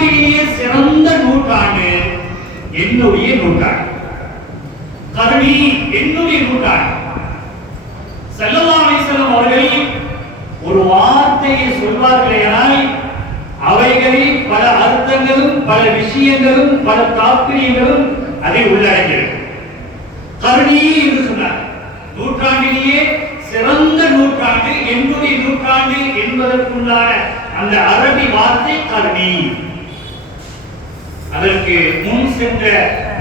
நூற்றாண்டிலேயே சிறந்த நூற்றாண்டு என்னுடைய நூற்றாண்டு. கருணி என்னுடைய நூற்றாண்டு. ஸல்லல்லாஹு அலைஹி வஸல்லம் அவர்கள் ஒரு வார்த்தையை சொல்வார்களேயானால் அவைகளில் பல அர்த்தங்களும் பல விஷயங்களும் பல தாற்பயங்களும் அதை உள்ளடங்கியிருக்கும். கருணி என்று சொன்னார். நூற்றாண்டிலேயே சிறந்த நூற்றாண்டு என்னுடைய நூற்றாண்டு என்பதற்குண்டான அந்த அரபி வார்த்தை கருணி. அதற்கு முன் சென்ற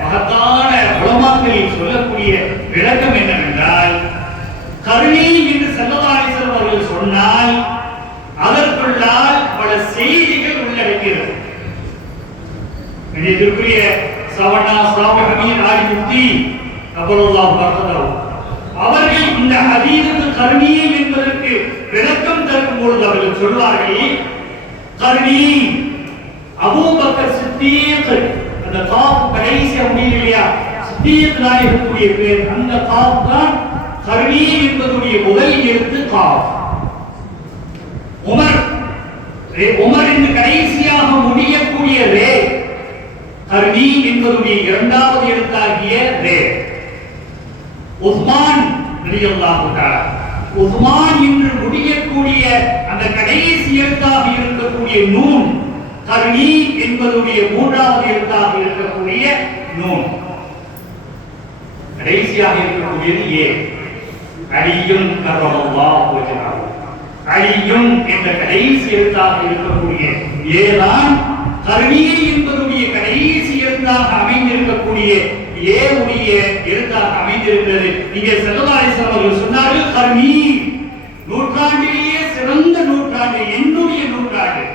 மகத்தான உலமாக்களில் சொல்லக்கூடிய விளக்கம் என்னவென்றால், கருணை என்று ஸல்லல்லாஹு அலைஹி வஸல்லம் அவர்கள் சொன்னால் அதற்குள்ளால் பல செய்திகள் உள்ளடக்கிறது. இதற்குரிய சவனா சாஹிபீன் ஆலிமுத்தி அபுல்லாஹ் பர்கதாவ் அவர்கள் இந்த ஹதீஸுக்கு கருணை என்பதற்கு விளக்கம் தரும் பொழுது அவர்கள் சொல்வார்கள், கருணை அபூபக்கர் சித்தீக், அந்த காஃப் கடைசியா முடியல இல்லையா, சித்தீக் நாயகத்துடைய பேர், அந்த காஃப் தான் கருணை என்பதுடைய முதல் எழுத்து காஃப். உமர் என்று கடைசியாக முடியக்கூடிய ரே, கருணை என்பதுடைய இரண்டாவது எழுத்தாகிய ரே. உஸ்மான் ரலியல்லாஹு தஆலா, உஸ்மான் என்று முடியக்கூடிய அந்த கடைசி எழுத்தாக இருக்கக்கூடிய நூன், கருணை என்பதுடைய மூன்றாவது எழுத்தாக இருக்கக்கூடிய நூன். கடைசியாக இருக்கக்கூடியது ஏ. அலியும் கர்ரமல்லாஹு வஜஹஹு, அலியும் என்ற கடைசி எழுத்தாக இருக்கக்கூடிய ஏதான் கருணை என்பதுடைய கடைசி எழுத்தாக அமைந்திருக்கக்கூடிய ஏவுடைய எழுத்தாக அமைந்திருக்கிறது. இங்கே ஸல்லல்லாஹு அலைஹி வஸல்லம் அவர்கள் சொன்னார்கள், கருணை நூற்றாண்டிலேயே சிறந்த நூற்றாண்டு என்னுடைய நூற்றாண்டு.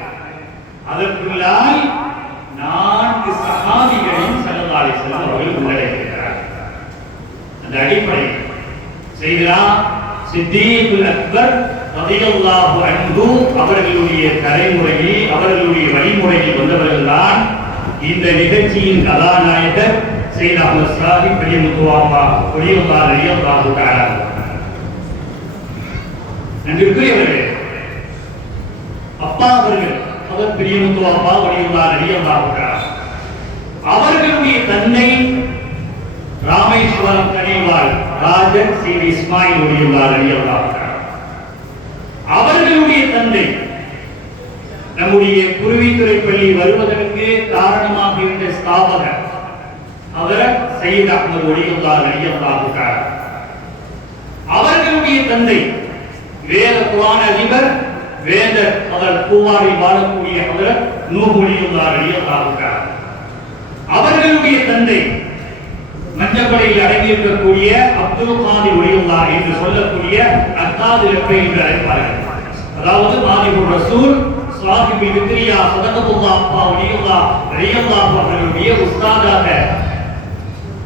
அதற்குள்ளால் 4 சஹாபிகளையும் ஸல்லல்லாஹு அலைஹி வஸல்லம் அவர்கள் உள்ளடக்கியிருக்கிறார். அந்த அடிப்படை செய்தா சித்தீக்குல் அக்பர் ரலியல்லாஹு அன்ஹு அவர்களுடைய தலைமுறையில் அவர்களுடைய வழிமுறையில் வந்தவர்கள் தான் இந்த நிகழ்ச்சியின் கதாநாயகர் சையத் அஹ்மத் சாஹிப் கலிமுத்துல்லாஹ் ரலியல்லாஹு தஆலா. நன்றிக்குரியவர்களே, அப்பா அவர்கள் அவர் கலிமுத்துல்லாஹ் ரலியல்லாஹு தஆலா, அவர்களுடைய தந்தை ராமேஸ்வரம் கனிவால் ராஜன் சையத் இஸ்மாயில் ரலியல்லாஹு தஆலா, அவர்களுடைய தந்தை நம்முடைய குருவித்துறை பள்ளி வருவதற்கு காரணமாக இருந்த ஸ்தாபகர் அவர் சையத் அஹ்மத் ரலியல்லாஹு தஆலா, அவர்களுடைய தந்தை வேத குர்ஆன் அதிபர் வேத அவர் பூவாரில் வாழக்கூடிய அவர் நூஹ் ரலியல்லாஹு தஆலா, அவர்களுடைய தந்தை மஞ்சப்படையில் அடங்கியிருக்கக்கூடிய அப்துல் காதிர் ரலியல்லாஹு என்று சொல்லக்கூடிய அத்தாது லப்பை என்று அழைப்பார்கள். அதாவது மாதிபுர் ரசூல் சாஹிபி வித்ரியா சதகத்துல்லாஹ் ரலியல்லாஹு அவர்களுடைய உஸ்தாதாக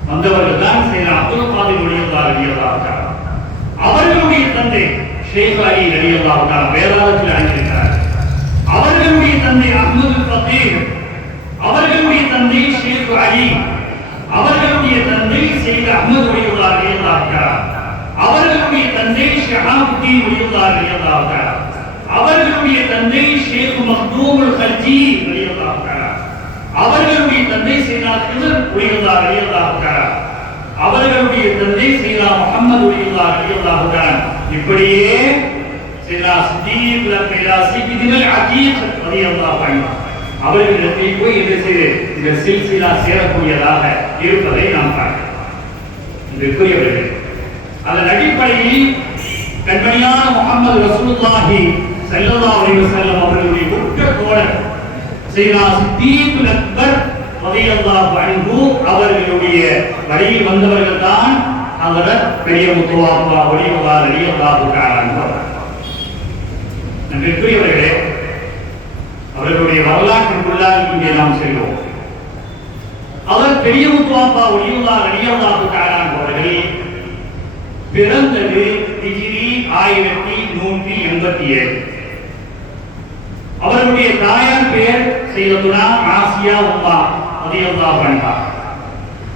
வந்தவர்கள் தான் சையத் அப்துல் காதிர் ரலியல்லாஹு தஆலா. அவர்களுடைய தந்தை ஷேக் அலி ரலியல்லாஹு தஆலா வேதாளத்தில் அடங்கியிருக்கிறார். அவர்களுடைய தந்தை அஹ்மது ஃபகீர், அவர்களுடைய தந்தை ஷேக் அலி, அவர்களுடைய தந்தை சையத் அஹ்மத் ரலியல்லாஹு தஆலா, அவர்களுடைய தந்தை ஷஹாபுத்தீன் ரலியல்லாஹு தஆலா, அவர்களுடைய தந்தை ஷேக் மக்தூம் அல்-கல்ஜி ரலியல்லாஹு தஆலா, அவர்களுடைய தந்தை சையத் ஹிதர் ரலியல்லாஹு தஆலா, அவர்களுடைய தந்தை சையத் முஹம்மது ரலியல்லாஹு தஆலா. இப்படியே சையத் சித்தீக் லக்கைலாசி பிதில் அதீக் ரலியல்லாஹு அன்ஹு அவர்களிடத்தில் போய் இந்த சில்சிலா சேரக்கூடியதாக இருப்பதை நாம் பார்க்கிறோம். இதற்குரியவர்கள் அதன் அடிப்படையில் கண்மணியான முஹம்மது ரசூலுல்லாஹி ஸல்லல்லாஹு அலைஹி வஸல்லம் அவர்களுடைய உற்ற தோழர் சையத் சித்தீக்குல் அக்பர் ரலியல்லாஹு அன்ஹு அவர்களுடைய வழியில் வந்தவர்கள் தான் ஹஜ்ரத் பெரிய முத்துவாப்பா ரலியல்லாஹு தஆலா. நன்றிக்குரியவர்களே, அவர்களுடைய வரலாற்றுக்குள்ளால் இங்கே நாம் செல்வோம். அவர் பெரிய முத்துவாப்பா ரலியல்லாஹு தஆலா அவர்கள் பிறந்தது ஹிஜ்ரி 1187. அவருடைய தாயார் பெயர் சையதுனா ஆசியா உம்மா ரலியல்லாஹு அன்ஹா.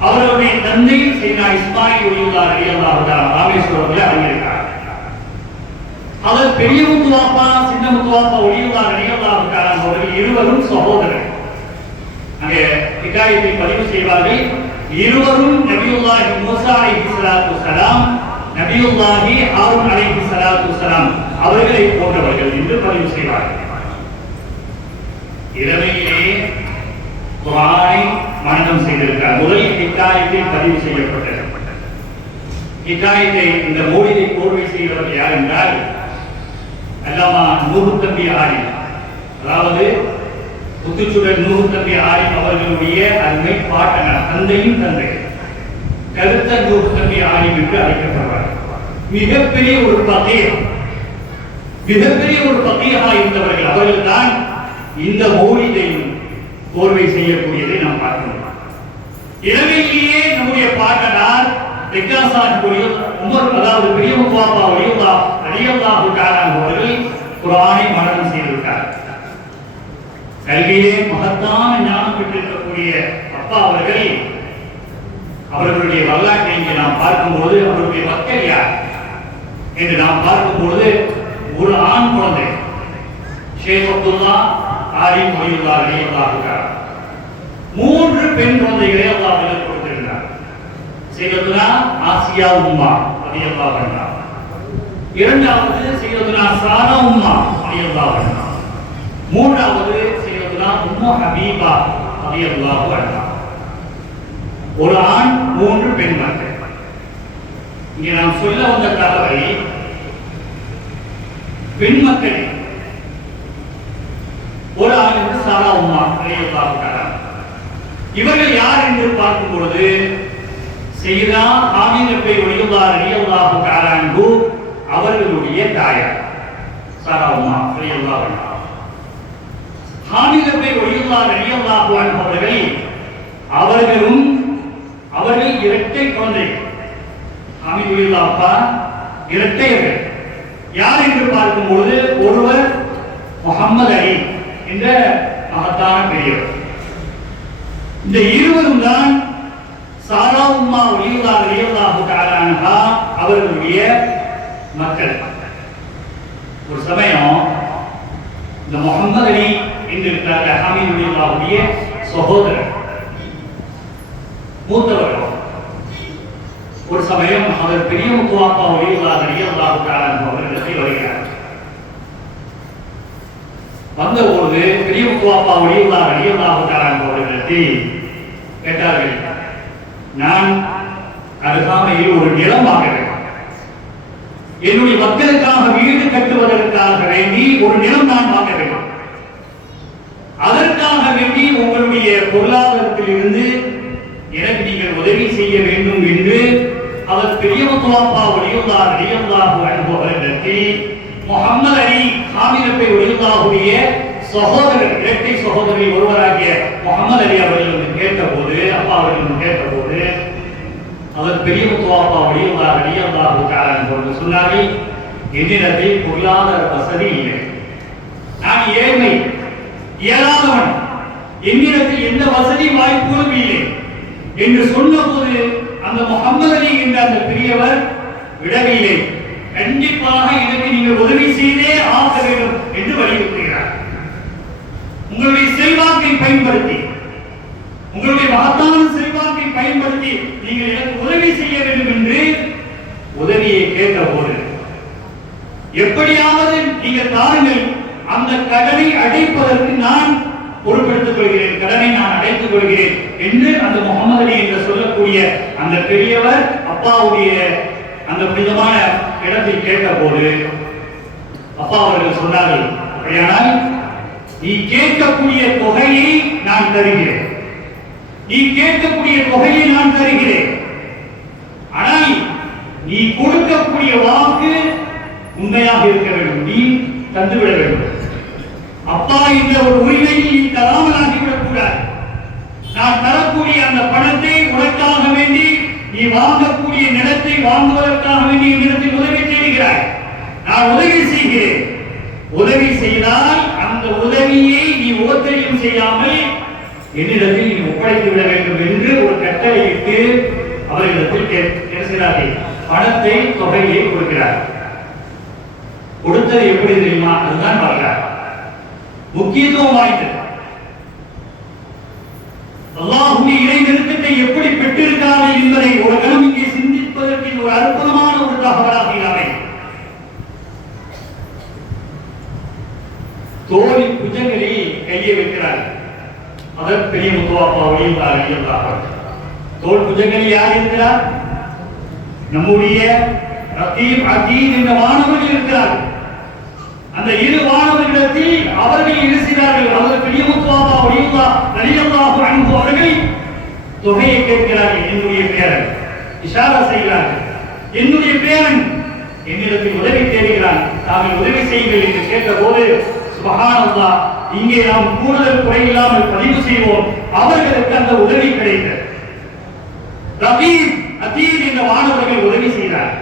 அவருடைய தந்தை சையத் இஸ்மாயில் ரலியல்லாஹு தஆலா ராமேஸ்வரத்தில் அடங்கியிருக்கிறார். அவர் பெரிய முத்துவாப்பா சின்ன முத்துவாப்பா ரலியல்லாஹு தஆலா அவர்கள் இருவரும் சகோதரர்கள். ஹிதாயத்தை பதிவு செய்வார்கள். இருவரும் நபியுல்லாஹி மூஸா அலைஹிஸ்ஸலாத்து வஸலாம், நபியுல்லாஹி ஹாரூன் அலைஹிஸ்ஸலாத்து வஸலாம் அவர்களை போன்றவர்கள் என்று பதிவு செய்வார்கள். இளமையிலே குர்ஆனை மனனம் செய்திருக்கிறார். முதல் ஹிதாயத்தை பதிவு செய்யப்பட்டது. ஹிதாயத்தை இந்த மௌலிதை கோர்வை செய்கிறவர் யார் என்றால் அல்லாமா நூஹ் தம்பி ஆலிம், அதாவது புத்துச்சுடர் நூஹ் தம்பி ஆலிம் அவர்களுடைய அருமை பாட்டனார், தந்தையும் தந்தை கருத்த நூஹ் தம்பி ஆலிம் என்று அழைக்கப்படுவார். மிகப்பெரிய ஒரு பகீஹா இருந்தவர்கள். அவர்கள் தான் இந்த மௌலிதை கோர்வை செய்யக்கூடியதை நாம் பார்க்கிறோம். இளமையிலேயே நம்முடைய பாட்டனார் உமர், அதாவது பெரிய முத்துவாப்பா ரலியல்லாஹு தஆலா அவர்கள் குர்ஆனை மனனம் செய்திருக்கிறார். கல்வியிலே மகத்தான ஞானம் பெற்றிருக்கக்கூடிய அப்பா அவர்கள், அவர்களுடைய வரலாற்றை இங்கே நாம் பார்க்கும்போது அவருடைய மக்கள் யார் என்று நாம் பார்க்கும்போது ஒரு ஆண் குழந்தை ஷேக் அப்துல்லா ஆலிம் வலியுல்லாஹ் ரலியல்லாஹு தஆலா, 3 பெண் குழந்தைகளை அல்லாஹ் அவர்களுக்கு கொடுத்திருந்தார். சையதுனா ஆசியா உம்மா ரலியல்லாஹு அன்ஹா, இரண்டாவது சையதுனா சாரா உம்மா ரலியல்லாஹு அன்ஹா, மூன்றாவது சையதுனா உம்மு ஹபீபா ரலியல்லாஹு அன்ஹா. ஒரு ஆண் 3 பெண் மக்கள். இங்கே நாம் சொல்ல வந்த தகவலை பெண் மக்கள் ஒரு ஆளுக்கு சாரா உம்மா ரலியல்லாஹு தஆலா. இவர்கள் யார் என்று பார்க்கும் பொழுது சையதா ஆமினா வலியுல்லாஹ் ரலியல்லாஹு தஆலா அன்ஹு அவர்களுடைய தாயார் சாரா உம்மா ரலியல்லாஹு அன்ஹா. ஆமினா வலியுல்லாஹ் ரலியல்லாஹு அன்ஹு அவர்கள் இரட்டை குழந்தைகள். ஆமினா வலியுல்லாஹ் அப்பா இரட்டையர்கள். யார் என்று பார்க்கும் பொழுது ஒருவர் முஹம்மது அலி என்ற மகத்தான பெரியவர். இந்த இருவரும் தான் சாரா உம்மா வலியுல்லாஹ் ரலியல்லாஹு தஆலா அன்ஹா அவர்களுடைய மக்கள். ஒரு சமயம் இந்த முஹம்மது அலி என்கிற ஹமீது வலியுல்லாஹுடைய சகோதரர் மூத்தவர். ஒரு சமயம் அவர் பெரிய முத்துவாப்பா வலியுல்லாஹ் ரலியல்லாஹு தஆலா அன்ஹு அவர்களிடத்தில் வருகிறார். வந்தபோது பெரிய முத்துவாப்பா வலியுல்லாஹ் ரலியல்லாஹு தஆலா அன்ஹு அவர்களிடத்தில் கேட்டார்கள், நான் அருகாமையில் ஒரு நிலம் வாங்க வேண்டும், என்னுடைய மக்களுக்காக வீடு கட்டுவதற்காக வேண்டி ஒரு நிலம் நான் வாங்க வேண்டும், அதற்காக வேண்டி உங்களுடைய பொருளாதாரத்தில் இருந்து எனக்கு நீங்கள் உதவி செய்ய வேண்டும் என்று அவர் பெரிய முத்துவாப்பா வலியுல்லாஹ் ரலியல்லாஹு அன்ஹு அவர்களிடத்தில் முஹம்மது அலி ஆமினா வலியுல்லாஹுடைய சகோதரர், இரட்டை சகோதரில் ஒருவராகிய முஹம்மது அலி அவர்கள் கேட்டபோது, அப்பா அவர்கள் கேட்டபோது அவர் பெரிய முத்துவாப்பா வலியுல்லாஹ் ரலியல்லாஹு தஆலா அன்ஹு சொன்னார்கள், என்னிடத்தில் பொருளாதார வசதி இல்லை, நான் ஏழ்மை, இயலாதவன், என்னிடத்தில் எந்த வசதி வாய்ப்புகளும் இல்லை என்று சொன்னபோது அந்த முஹம்மது அலி என்ற அந்த பெரியவர் விடவில்லை, கண்டிப்பாக எனக்கு நீங்கள் உதவி செய்தே ஆக வேண்டும் என்று வலியுறுத்துகிறார். உங்களுடைய செல்வாக்கை பயன்படுத்தி, உங்களுடைய மகத்தான செல்வாக்கை பயன்படுத்தி நீங்கள் எனக்கு உதவி செய்ய வேண்டும் என்று உதவியை கேட்டபோது, எப்படியாவது நீங்கள் தாருங்கள், அந்த கடனை அடைப்பதற்கு நான் பொறுப்பெடுத்துக் கொள்கிறேன், கடனை நான் அடைத்துக் கொள்கிறேன் என்று அந்த முஹம்மது அலி என்று சொல்லக்கூடிய அந்த பெரியவர் அப்பாவுடைய அந்த புனிதமான இடத்தில் கேட்டபோது அப்பா அவர்கள் சொன்னார்கள், அப்படியானால் நீ கேட்கக்கூடிய தொகையை நான் தருகிறேன், நீ கேட்கக்கூடிய தொகையை நான் தருகிறேன், ஆனால் நீ கொடுக்கக்கூடிய வாக்கு உண்மையாக இருக்க வேண்டும், நீ தந்துவிட வேண்டும். அப்பா என்ற ஒரு உரிமையை நீ தராமல் ஆகிவிடக் கூடாது. நான் தரக்கூடிய அந்த பணத்தை உனக்காக வேண்டி, நீ வாங்கக்கூடிய நிலத்தை வாங்குவதற்காக வேண்டி என்னிடத்தில் உதவி செய்கிறாய், நான் உதவி செய்கிறேன். உதவி செய்தால் அந்த உதவியை நீ உபத்திரியம் செய்யாமல் என்னிடத்தில் நீ ஒப்படைத்து விட வேண்டும் என்று ஒரு கட்டளையிட்டு அவர்களிடத்தில் பேசுகிறார்கள். பணத்தை, தொகையை கொடுக்கிறார். கொடுத்தது எப்படி தெரியுமா? அதுதான் வரலாறு, முக்கியத்துவம் வாய்ந்தது. அல்லாஹ் அல்லாஹ்வுடைய இறை நெருக்கத்தை எப்படி பெற்றிருக்கிறார்கள் என்பதை ஒரு கணம் இங்கே சிந்திப்பதற்கு ஒரு அற்புதமான ஒரு தகவலாக அமையும். தோழி புஜங்களில் கையை வைக்கிறார். அதற்கு பெரிய முத்துவாப்பா ஒளிந்தார். தோல் புஜங்களில் யார் இருக்கிறார்? நம்முடைய ரகீப் அதீத் என்ற மாணவர்கள் இருக்கிறார். அந்த இரு மாணவர்களிடத்தில் அவர்கள் என்ன செய்தார்கள்? அவர் பெரிய முத்துவாப்பா ஒளிந்தார் ரலியல்லாஹு அன்ஹு அவர்கள் தொகையை கேட்கிறார்கள். என்னுடைய பேரன் இஷாரா செய்கிறார்கள். என்னுடைய பேரன் என்னிடத்தில் உதவி தேடுகிறான், தாங்கள் உதவி செய்யுங்கள் என்று கேட்டபோது சுப்ஹானல்லாஹ், இங்கே நாம் கூடுதல் குறையில்லாமல் பதிவு செய்வோம். அவர்களுக்கு அந்த உதவி கிடைத்தது. ரகீப் அதீத் என்ற மாணவர்கள் உதவி செய்தார்.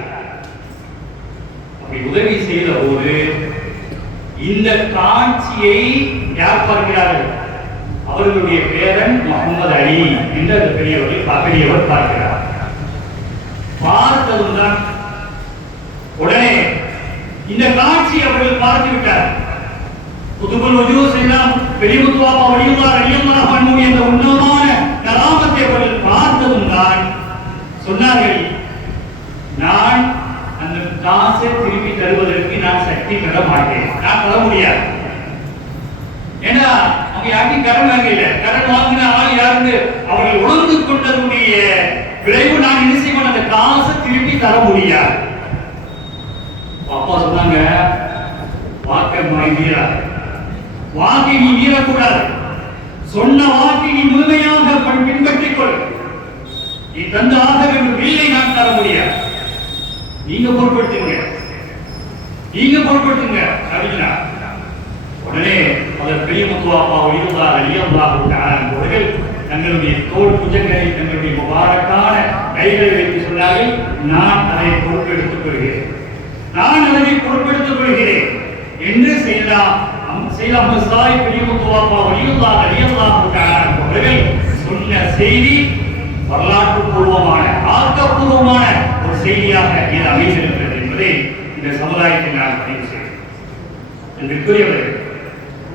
அப்படி உதவி செய்த போது இந்த காட்சியை யார் பார்க்கிறார்கள்? அவர்களுடைய பேரன் முகமது அலி என்ற பெரியவர் பார்க்கிறார். பார்த்ததும் தான் உடனே இந்த காட்சி அவர்கள் பார்த்து விட்டார். குதுபுல் வஜூஸ் எல்லாம் பெரிய முத்துவாப்பா வலியுல்லாஹ் ரலியல்லாஹு அன்ஹு என்ற உன்னதமான கராமத்தை அவர்கள் பார்த்ததும் தான் சொன்னார்கள், நான் அந்த காசை திருப்பி தருவதற்கு நான் சக்தி பெற மாட்டேன், நான் தர முடியாது. ஏன்னா அவங்க யாருக்கும் கடன் வாங்கல, கடன் வாங்கின ஆள் யாருன்னு அவர்கள் உணர்ந்து கொண்டதுடைய விளைவு நான் என்ன செய்வேன், அந்த காசை திருப்பி தர முடியாது. அப்பா சொன்னாங்க, வாக்கை மீறாது, வாக்கை நீ மீறக்கூடாது, சொன்ன வாக்கை நீ முழுமையாக பின்பற்றிக் கொள், நீ தந்த ஆக வேண்டும், இல்லை நான் தர முடியாது, நீங்க பொருட்படுத்துங்க, நீங்க பொருட்படுத்துங்க அப்படின்னா உடனே அவர் பெரிய முத்துவாப்பா ஒளியுல்லாஹ் ரலியல்லாஹு தஆலா அவர்கள் தங்களுடைய தோள் புஜங்களை தங்களுடைய முபாரக்கான கைகளை வைத்து சொன்னார்கள், நான் அதை பொறுப்பெடுத்துக் கொள்கிறேன், நான் அதனை பொறுப்பெடுத்துக் கொள்கிறேன் என்று செய்யலாம். அஹ்மத் சாஹிப் பெரிய முத்துவாப்பா ஒளியுல்லாஹ் ரலியல்லாஹு தஆலா அவர்கள் சொன்ன செய்தி வரலாற்று பூர்வமான ஆக்கப்பூர்வமான ஒரு செய்தியாக இது அமைந்திருக்கிறது என்பதை இந்த சமுதாயத்தில் நான் பதிவு செய்கிறேன். இதற்குரியவர்கள்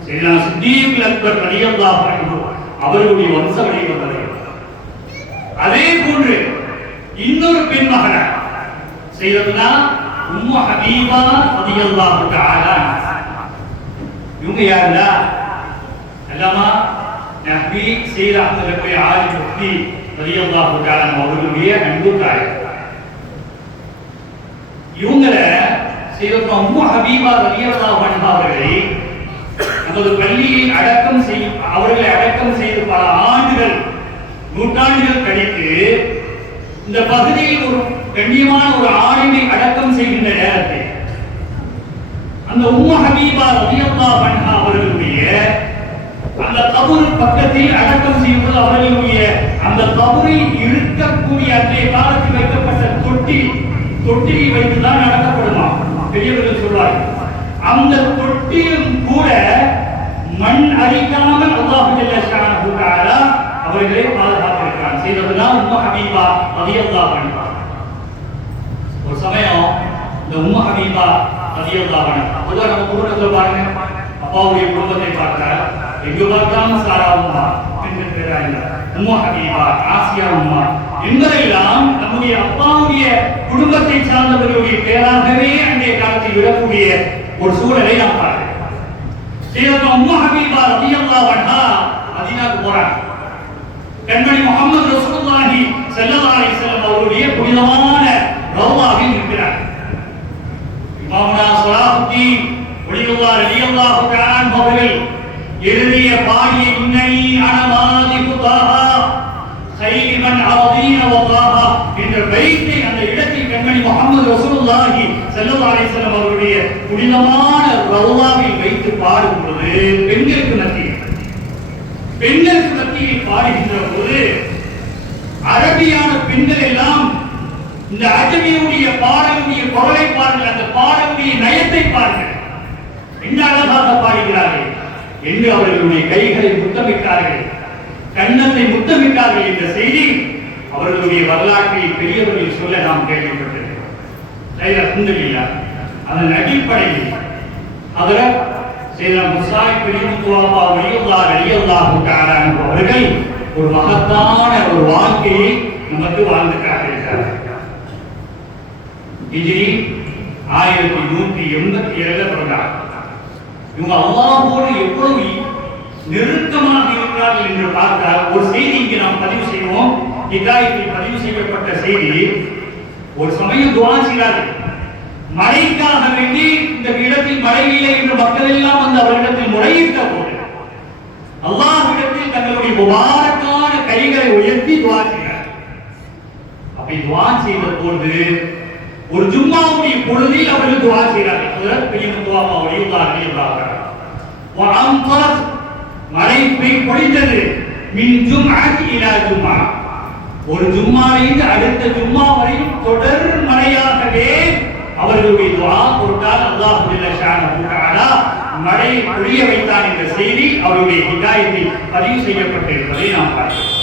சையதுனா சித்தீக் அக்பர் ரலியல்லாஹு அன்ஹு அவர்களுடைய வம்சவழி வந்தவர்கள். அதே போன்று இன்னொரு பெண் மகனார் சையதுனா உம்மு ஹபீபா ரலியல்லாஹு தஆலா. இவங்க யாருன்னா அல்லாமா நபி சையத் அஹ்மத் அலி ஆலி முஃப்தி ரலியல்லாஹு தஆலா அவர்களுடைய அன்பு தாய். இவங்கள சையதுனா உம்மு ஹபீபா ரலியல்லாஹு அன்ஹா அவர்களை நமது பள்ளியை அவர்களை அடக்கம் செய்து பல ஆண்டுகள் நூற்றாண்டுகள் கழித்து இந்த பகுதியில் ஒரு கண்ணியமான ஒரு ஆணினை அடக்கம் செய்கின்ற நேரத்தில் அந்த உம்மு ஹபீபா ரலியல்லாஹு அன்ஹா அவர்களுடைய அந்த கபர் பக்கத்தில் அடக்கம் செய்யும்போது அவர்களுடைய அந்த கபரில் இருக்கக்கூடிய அன்றைய காலத்தில் வைக்கப்பட்ட தொட்டியை வைத்துதான் அடக்கப்படுமா பெரியவர்கள் சொல்வார்கள். அந்த தொட்டியும் கூட மண் அரிக்காமல் அல்லாஹ் ஜல்ல ஷானஹு தஆலா அவர்களை பாதுகாத்திருக்கிறான். செய்ததுனா உம்மு ஹபீபா ரலியல்லாஹு அன்ஹா. ஒரு சமயம் இந்த உம்மு ஹபீபா ரலியல்லாஹு அன்ஹா பொதுவாக நம்ம குடும்பத்துல பாருங்க, அப்பாவுடைய குடும்பத்தை பார்த்தா எங்க பார்த்தாலும் சாரா உம்மா பெண்கள் பேரா இல்ல, உம்மு ஹபீபா, ஆசியா உம்மா என்பதெல்லாம் நம்முடைய அப்பாவுடைய குடும்பத்தை சார்ந்தவர்களுடைய பேராகவே அன்றைய காலத்தில் விடக்கூடிய ஒரு சூழலை நாம் பார்க்கிறோம். சையதுனா உம்மு ஹபீபா ரலியல்லாஹு அன்ஹா மதீனாவுக்கு போறாங்க. கண்மணி முஹம்மது ரசூலுல்லாஹி ஸல்லல்லாஹு அலைஹி வஸல்லம் அவருடைய புனிதமான ரௌலாவில் இருக்கிறார். இமாமுனா ஸலாஹுத்தீன் வலியுல்லாஹ் ரலியல்லாஹு தஆலா அவர்கள் எழுதிய பாடிய இன்னனி அனமாதி குதாஹா கைமன் அரதீன வதாஹா என்ற பைத்தை அந்த இடத்தில் கண்மணி முஹம்மது ரசூலுல்லாஹி ஸல்லல்லாஹு அலைஹி வஸல்லம் அவருடைய புனிதமான ரௌலாவில் வைத்து பாடும் பொழுது பெண்களுக்கு மத்தியில் பாடுகின்ற போது அரபியான பெண்கள் எல்லாம் இந்த அஜமியுடைய பாடலுடைய குரலை பாருங்கள், அந்த பாடலுடைய நயத்தை பாருங்கள், என்ன அழகாக பாடுகிறார்கள் என்று அவர்களுடைய கைகளை முத்தமிட்டார்கள், கன்னத்தை முத்தமிட்டார்கள் என்ற செய்தி அவர்களுடைய வரலாற்றில் பெரியவர்கள் சொல்ல நாம் கேள்விப்பட்டிருக்கிறோம். அதன் அடிப்படையில் அவர்கள் பெரிய முத்துவாப்பா வலியுல்லாஹ் ரலியல்லாஹு தஆலா அவர்கள் ஒரு மகத்தான ஒரு வாழ்க்கையை நமக்கு வாழ்ந்து காட்டியிருக்கிறார். ஹிஜ்ரி 1187 பிறந்தார். இவங்க அல்லாஹ்வோடு எவ்வளவு நெருக்கமாக இருக்கிறார்கள் என்று பார்த்தால் ஒரு செய்தி இங்கே நாம் பதிவு செய்வோம். ஹிதாயத்தில் பதிவு செய்யப்பட்ட செய்தி, ஒரு சமயம் துஆ செய்தார்கள். மழைக்காக வேண்டி இந்த இடத்தில் மழை இல்லை என்று மக்கள் எல்லாம் வந்து அவரிடத்தில் முறையிட்ட போது அல்லாஹ்விடத்தில் தங்களுடைய முபாரக்கான கைகளை உயர்த்தி துஆ செய்தார்கள். அப்படி துஆ செய்த போது ஒரு ஜும்மாவுடைய பொழுதில் அவர்கள் துஆ செய்தார்கள். பெரிய துஆமா வலியுல்லாஹ் வஅம்தரத், மழை பொழிந்தது. மின் ஜும்அத் இலா ஜும்ஆ, ஒரு ஜும்மாவிலிருந்து அடுத்த ஜும்மா வரையும் தொடர் மழையாகவே அவர்களுடைய துஆ பொருட்டால் அல்லாஹ் ஜல்ல ஷானஹு தஆலா மழை பொழிய வைத்தான் என்ற செய்தி அவருடைய ஹிதாயத்தில் பதிவு செய்யப்பட்டிருப்பதை நாம் பார்க்கிறோம்.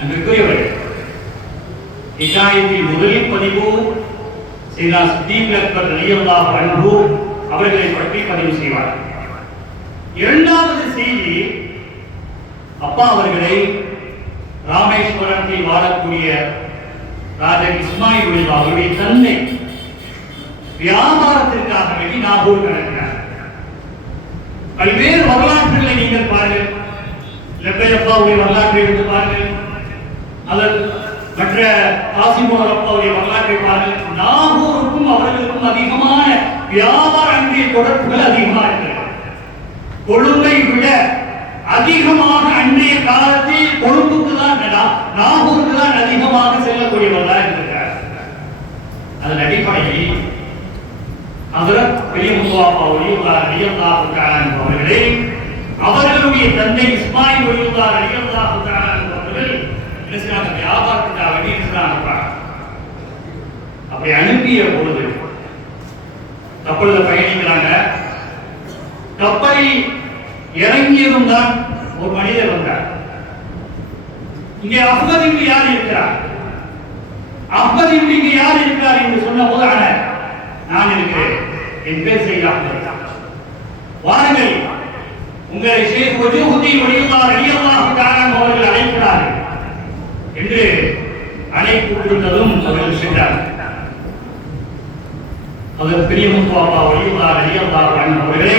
அன்றைக்குரியவர்கள் ஹிதாயத்தில் முதலில் பதிவு சையதுனா சித்தீக் அக்பர் ரலியல்லாஹு அன்ஹு அவர்களை பற்றி பதிவு செய்வார்கள். இரண்டாவது செய்தி, அப்பா அவர்களை ராமேஸ்வரத்தில் வாழக்கூடிய ராஜா இஸ்மாயில் ஒலி அவருடைய தந்தை வியாபாரத்திற்காக வேண்டி நாகூர் கிளம்பினார். பல்வேறு வரலாற்றுகளை நீங்கள் பாருங்கள். லெப்பை அப்பாவுடைய வரலாற்றை எடுத்து பாருங்கள், அல்லது மற்ற காசிமோர் அப்பாவுடைய வரலாற்றை பாருங்கள். நாகூருக்கும் அவர்களுக்கும் அதிகமான வியாபார அன்றைய தொடர்புகள் அதிகமாக இருக்கிறது. கொழும்பை விட அதிகமாக அன்றைய காலத்தில் கொழும்புக்கு தான் நாகூருக்கு தான் அதிகமாக செல்லக்கூடியவர்களாக இருக்கிறார். அதன் அடிப்படையில் ஹஜ்ரத் பெரிய முத்துவாப்பா வலியுல்லாஹ் ரலியல்லாஹு தஆலா அவர்களே, அவர்களுடைய தந்தை இஸ்மாயில் வலியுல்லாஹ் ரலியல்லாஹு தஆலா அவர்கள் என்ன செய்றாங்க, வியாபாரத்துக்காக வேண்டி அனுப்புறாங்க. அப்படி அனுப்பிய பொழுது கப்பல்ல பயணிக்கிறாங்க. கப்பலில் இறங்கியதும் தான் ஒரு மனிதர் வந்தார். இங்கே அஹ்மத் இப்னு யார் இருக்கிறார், அஹ்மத் இப்னு இங்கே யார் இருக்கிறார் என்று சொன்ன போது நான் இருக்கிறேன், என் பேர் சையத் அஹ்மத், வாருங்கள், உங்களை ஷேக் வஜூஹுதீன் வலியுல்லாஹ் ரலியல்லாஹு தஆலா அவர்கள் அழைக்கிறார்கள் என்று அழைப்பு கொடுத்ததும் அவர்கள் சென்றார்கள். அதற்கு பெரிய முத்துவாப்பா வலியுல்லாஹ் ரலியல்லாஹு அன்ஹு அவர்களே,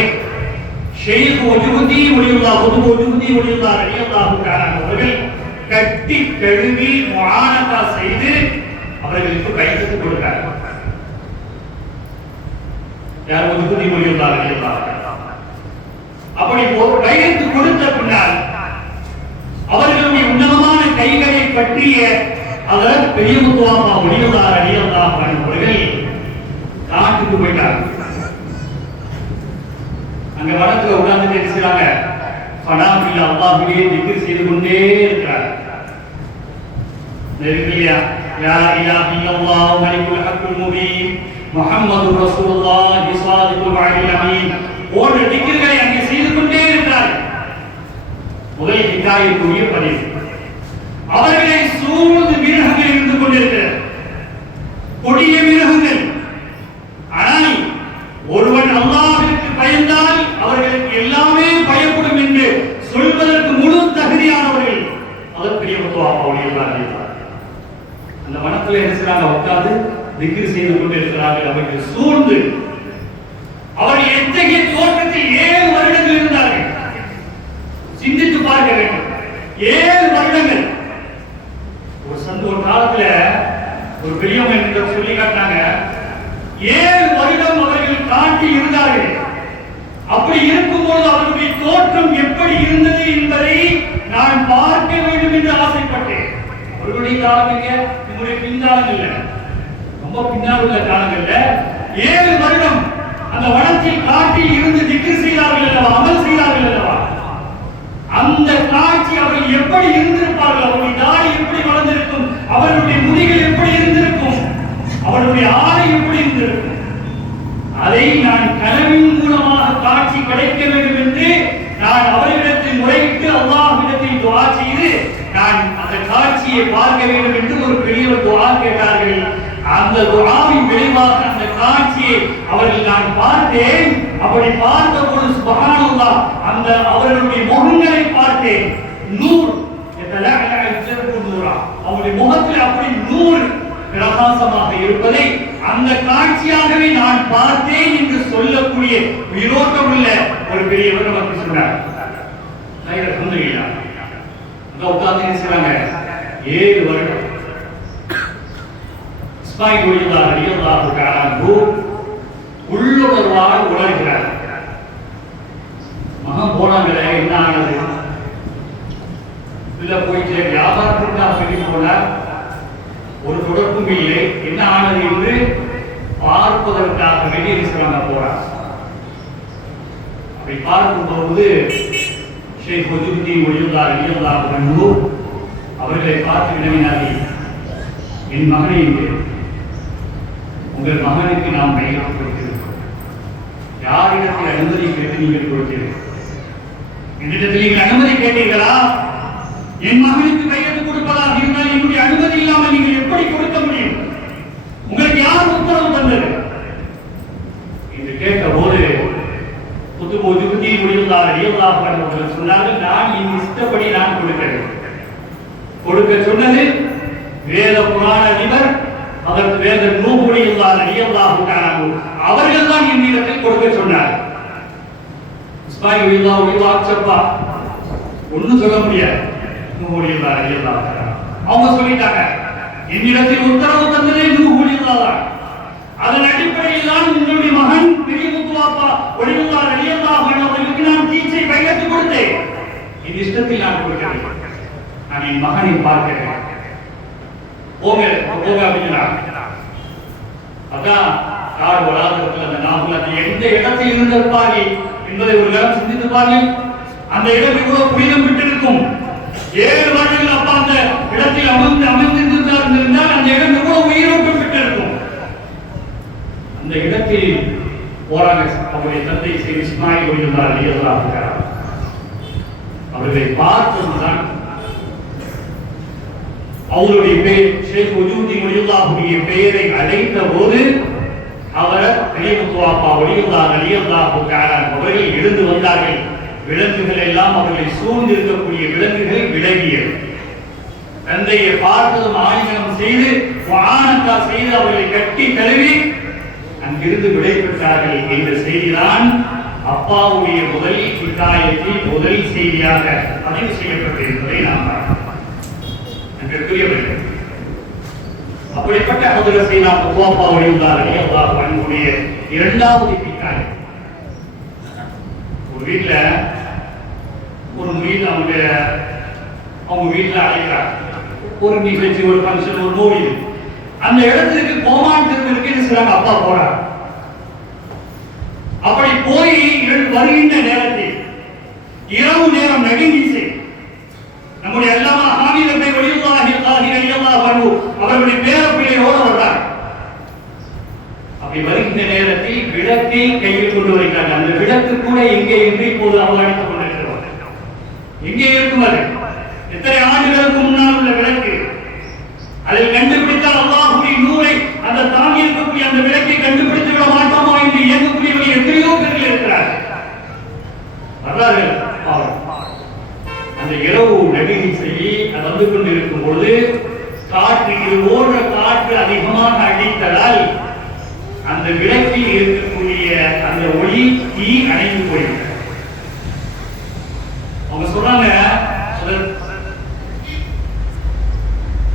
ஷேக் வஜூஹுதீன் வலியுல்லாஹ் ரலியல்லாஹு தஆலா அவர்கள் கட்டி கழுவி முஆனகா செய்து அவர்களுக்கு பையத்து கொடுத்தார்கள். யார் வஜூஹுதீன் வலியுல்லாஹ் ரலியல்லாஹு தஆலா அப்படி ஒரு பையத்து கொடுத்த பின்னால் அவர்களுடைய உன்னதமான கைகளை பற்றிய அதற்கு பெரிய முத்துவாப்பா வலியுல்லாஹ் ரலியல்லாஹு அன்ஹு அவர்கள் காட்டுக்கு போயிட்டார். அங்க வனத்துல உட்கார்ந்து இருக்கிறாங்க. ஃபனாபில் அல்லாஹ்வே திக்ர் செய்து கொண்டே இருக்கிறார். நெருங்கியா யா இலாஹ இல்லல்லாஹ் மலிகுல் ஹக்குல் முபீன் முஹம்மதுர் ரசூலுல்லாஹ் ஸாதிகுல் வஅதில் அமீன் போன்ற திக்ர்களை அங்கே செய்து கொண்டே இருக்கிறார். முதல் ஹிதாயத்துடைய பதிவு. அவர்களை சூழ்ந்து மிருகங்கள் இருந்து கொண்டிருக்கிறது, கொடிய மிருகங்கள். ஆனால் ஒருவன் அல்லாஹ்விற்கு பயந்தால் அவர்களுக்கு எல்லாமே பயப்படும் என்று சொல்வதற்கு முழு தகுதியானவர்கள் அதற்கு பெரிய முத்துவாப்பாவுடைய அந்த மனத்தில் இருக்கிறாங்க. உட்கார்ந்து திக்ர் செய்து கொண்டிருக்கிறார்கள். அவர்கள் சூழ்ந்து அவர்கள் எத்தகைய தோற்றத்தில் 7 வருடங்கள் இருந்தார்கள். சிந்தித்து பார்க்க வேண்டும். 7 வருடங்கள். ஒரு காலத்துல ஒரு பெரியவங்க சொல்லி காட்டினாங்க, 7 வருடம் அவர்கள் காட்டி இருந்தார்கள். அப்படி இருக்கும்போது அவர்களுடைய தோற்றம் எப்படி இருந்தது என்பதை நான் பார்க்க வேண்டும் என்று ஆசைப்பட்டேன். அவர்களுடைய காலம் எங்க, நம்முடைய பின்காலங்கள்ல, ரொம்ப பின்னால் உள்ள காலங்கள்ல 7 வருடம் அந்த வனத்தில் காட்டில் இருந்து திக்ர் செய்தார்கள் அல்லவா, அமல் செய்தார்கள் அல்லவா. அந்த காட்சி அவர்கள் எப்படி இருந்திருப்பார்கள், அவருடைய தாடி எப்படி வளர்ந்திருக்கும், அவர்களுடைய முடிகள் எப்படி இருந்திருக்கும், அவருடைய ஆடை எப்படி இருந்திருக்கும். அதை நான் கனவின் மூலமாக காட்சி கிடைக்க வேண்டும் என்று நான் அவர்களிடத்தில் முறையிட்டு அல்லாஹ்விடத்தில் துஆ செய்து நான் அந்த காட்சியை பார்க்க வேண்டும் என்று ஒரு பெரிய துஆ கேட்டார்கள். அந்த துஆவின் விளைவாக அந்த காட்சியை அவர்கள் நான் பார்த்தேன். அப்படி பார்த்தபோது சுப்ஹானல்லாஹ், அந்த அவர்களுடைய முகங்களை பார்த்தேன். நூர் இருப்பதை அந்த காட்சியாகவே நான் பார்த்தேன் என்று சொல்லக்கூடிய விரோதம் உள்ள ஒரு பெரியவர் நமக்கு சொன்னார். உட்கார்ந்து சொல்றாங்க 7 வருடம் உள்ளுணர்வாக உணர்கிறார். மகன் போனாங்களே என்ன ஆனது இல்ல போயிட்டு வியாபாரத்துக்கு சொல்லி போனார். ஒரு தொடர்பும் இல்லை, என்ன ஆனது என்று பார்ப்பதற்காக வெளியே இருக்கிறாங்க போறார். அப்படி பார்க்கும்போது ஷேக் வஜீதுத்தீன் வலியுல்லாஹ் ரலியல்லாஹு அன்ஹு அவர்களை பார்த்து வினவினார்கள், என் மகனை உங்கள் மகனுக்கு நாம் கையெழுத்து கொடுத்திருக்கிறோம். யாரிடத்தில் அனுமதி கேட்டு நீங்கள் கொடுத்தீர்கள்? என்னிடத்தில் நீங்கள் அனுமதி கேட்டீர்களா? என் மகனுக்கு கையெழுத்து கொடுப்பதாக இருந்தால் என்னுடைய அனுமதி இல்லாமல் நீங்கள் எப்படி கொடுக்க முடியும்? உங்களுக்கு யார் உத்தரவு தந்தது என்று கேட்ட போது சொன்னார்கள், நான் என் இஷ்டப்படி நான் கொடுக்க சொன்னது வேத புராண அதிபர் அதற்கு வேத நூபுலியுல்லாஹ் ரலியல்லாஹு தஆலா அவர்கள் தான் என்னிடத்தில் கொடுக்க சொன்னார். ஒன்னும் சொல்ல முடியாது. நூபுலியுல்லாஹ் ரலியல்லாஹு தஆலா அவங்க சொல்லிட்டாங்க, என்னிடத்தில் உத்தரவு தந்ததே நூபுலியுல்லாஹ் தான். அதன் அடிப்படையில் தான் உங்களுடைய மகன் பெரிய முத்துவாப்பா வலியுல்லாஹ் ரலியல்லாஹு அன்ஹு அவர்களுக்கு நான் தீட்சை கையெழுத்து கொடுத்தேன். என் இஷ்டத்தில் நான் கொடுக்கிறேன். நான் என் மகனை பார்க்கிறேன். போக அப்படின்னா அதான் காடு வளாகத்தில் அந்த நாவல் அந்த எந்த இடத்தில் இருந்திருப்பார்கள் என்பதை ஒரு நேரம் சிந்தித்து பாருங்கள். அந்த இடம் இவ்வளவு புனிதம் விட்டிருக்கும். 7 வருடங்கள் அப்பா அந்த இடத்தில் அமைந்திருந்தால் அந்த இடம் எவ்வளவு உயிரோட்டம் விட்டிருக்கும். அந்த இடத்தில் போராக அவருடைய தந்தை செய்தி இஸ்மாயில் வலியுல்லாஹ் ரலியல்லாஹு தஆலா அவர்களை பார்த்ததுதான் அவருடைய பெயர் ஷேக் வஜீதுத்தீன் வலியுல்லாஹுடைய பெயரை அழைத்த போது அவர் பெரிய முத்துவாப்பா வலியுல்லாஹ் ரலியல்லாஹு தஆலா அவர்கள் எழுந்து வந்தார்கள். விலங்குகள் எல்லாம் அவர்களை சூழ்ந்திருக்கக்கூடிய விலங்குகள் விலகியது. தந்தையை பார்த்ததும் ஆலிங்கனம் செய்து அவர்களை கட்டி தழுவி அங்கிருந்து விடைபெற்றார்கள் என்ற செய்திதான் அப்பாவுடைய முதல் ஹிதாயத்தில் முதல் செய்தியாக பதிவு செய்யப்பட்டிருப்பதை நாம் பார்க்கிறோம். அப்படிப்பட்ட ஹஜ்ரத் சையதுனா முத்துவாப்பா வலியுல்லாஹ் ரலியல்லாஹு அன்ஹுடைய இரண்டாவது ஹிதாயத். ஒரு வீட்டுல ஒரு முரீத் அவங்க வீட்டுல அழைக்கிறார். ஒரு நிகழ்ச்சி, ஒரு ஃபங்க்ஷன், ஒரு மூவி. அந்த இடத்துக்கு கோமான் திருவிற்கு சொல்றாங்க, அப்பா போறார். அப்படி போய் வருகின்ற நேரத்தில் இரவு நேரம் நடுங்கிசை நம்முடைய அல்லாமா ஹாமித் இப்னு வலியுல்லாஹி காதி ரலியல்லாஹு அன்ஹு அவருடைய பேரப்பிள்ளையோடு வர்றார். அப்படி வருகின்ற நேரத்தில் விளக்கை கையில் கொண்டு வருகிறாங்க. அந்த விளக்கு கூட எங்கே என்று இப்போது அவதானித்துக் கொண்டிருக்கிறார். எங்கே இருக்கும் அது? எத்தனை ஆண்டுகளுக்கு முன்னால் உள்ள விளக்கு. அதில் கண்டுபிடித்தால் அல்லாஹ்வுடைய நூரை அந்த தாங்கி இருக்கக்கூடிய அந்த விளக்கை கண்டுபிடித்து விட மாட்டோமா என்று இயங்கக்கூடியவர்கள் எத்தனையோ பேர்கள் இருக்கிறார்கள். வரலாறு அந்த இரவு நடுங்கி செய்ய வந்து கொண்டிருக்கும் பொழுது காற்று இது ஓடுற காற்று அதிகமாக அடித்ததால் அந்த விளக்கில் இருக்கக்கூடிய அந்த ஒளி தீ அணைந்து போயிருக்கு. அவங்க சொல்றாங்க,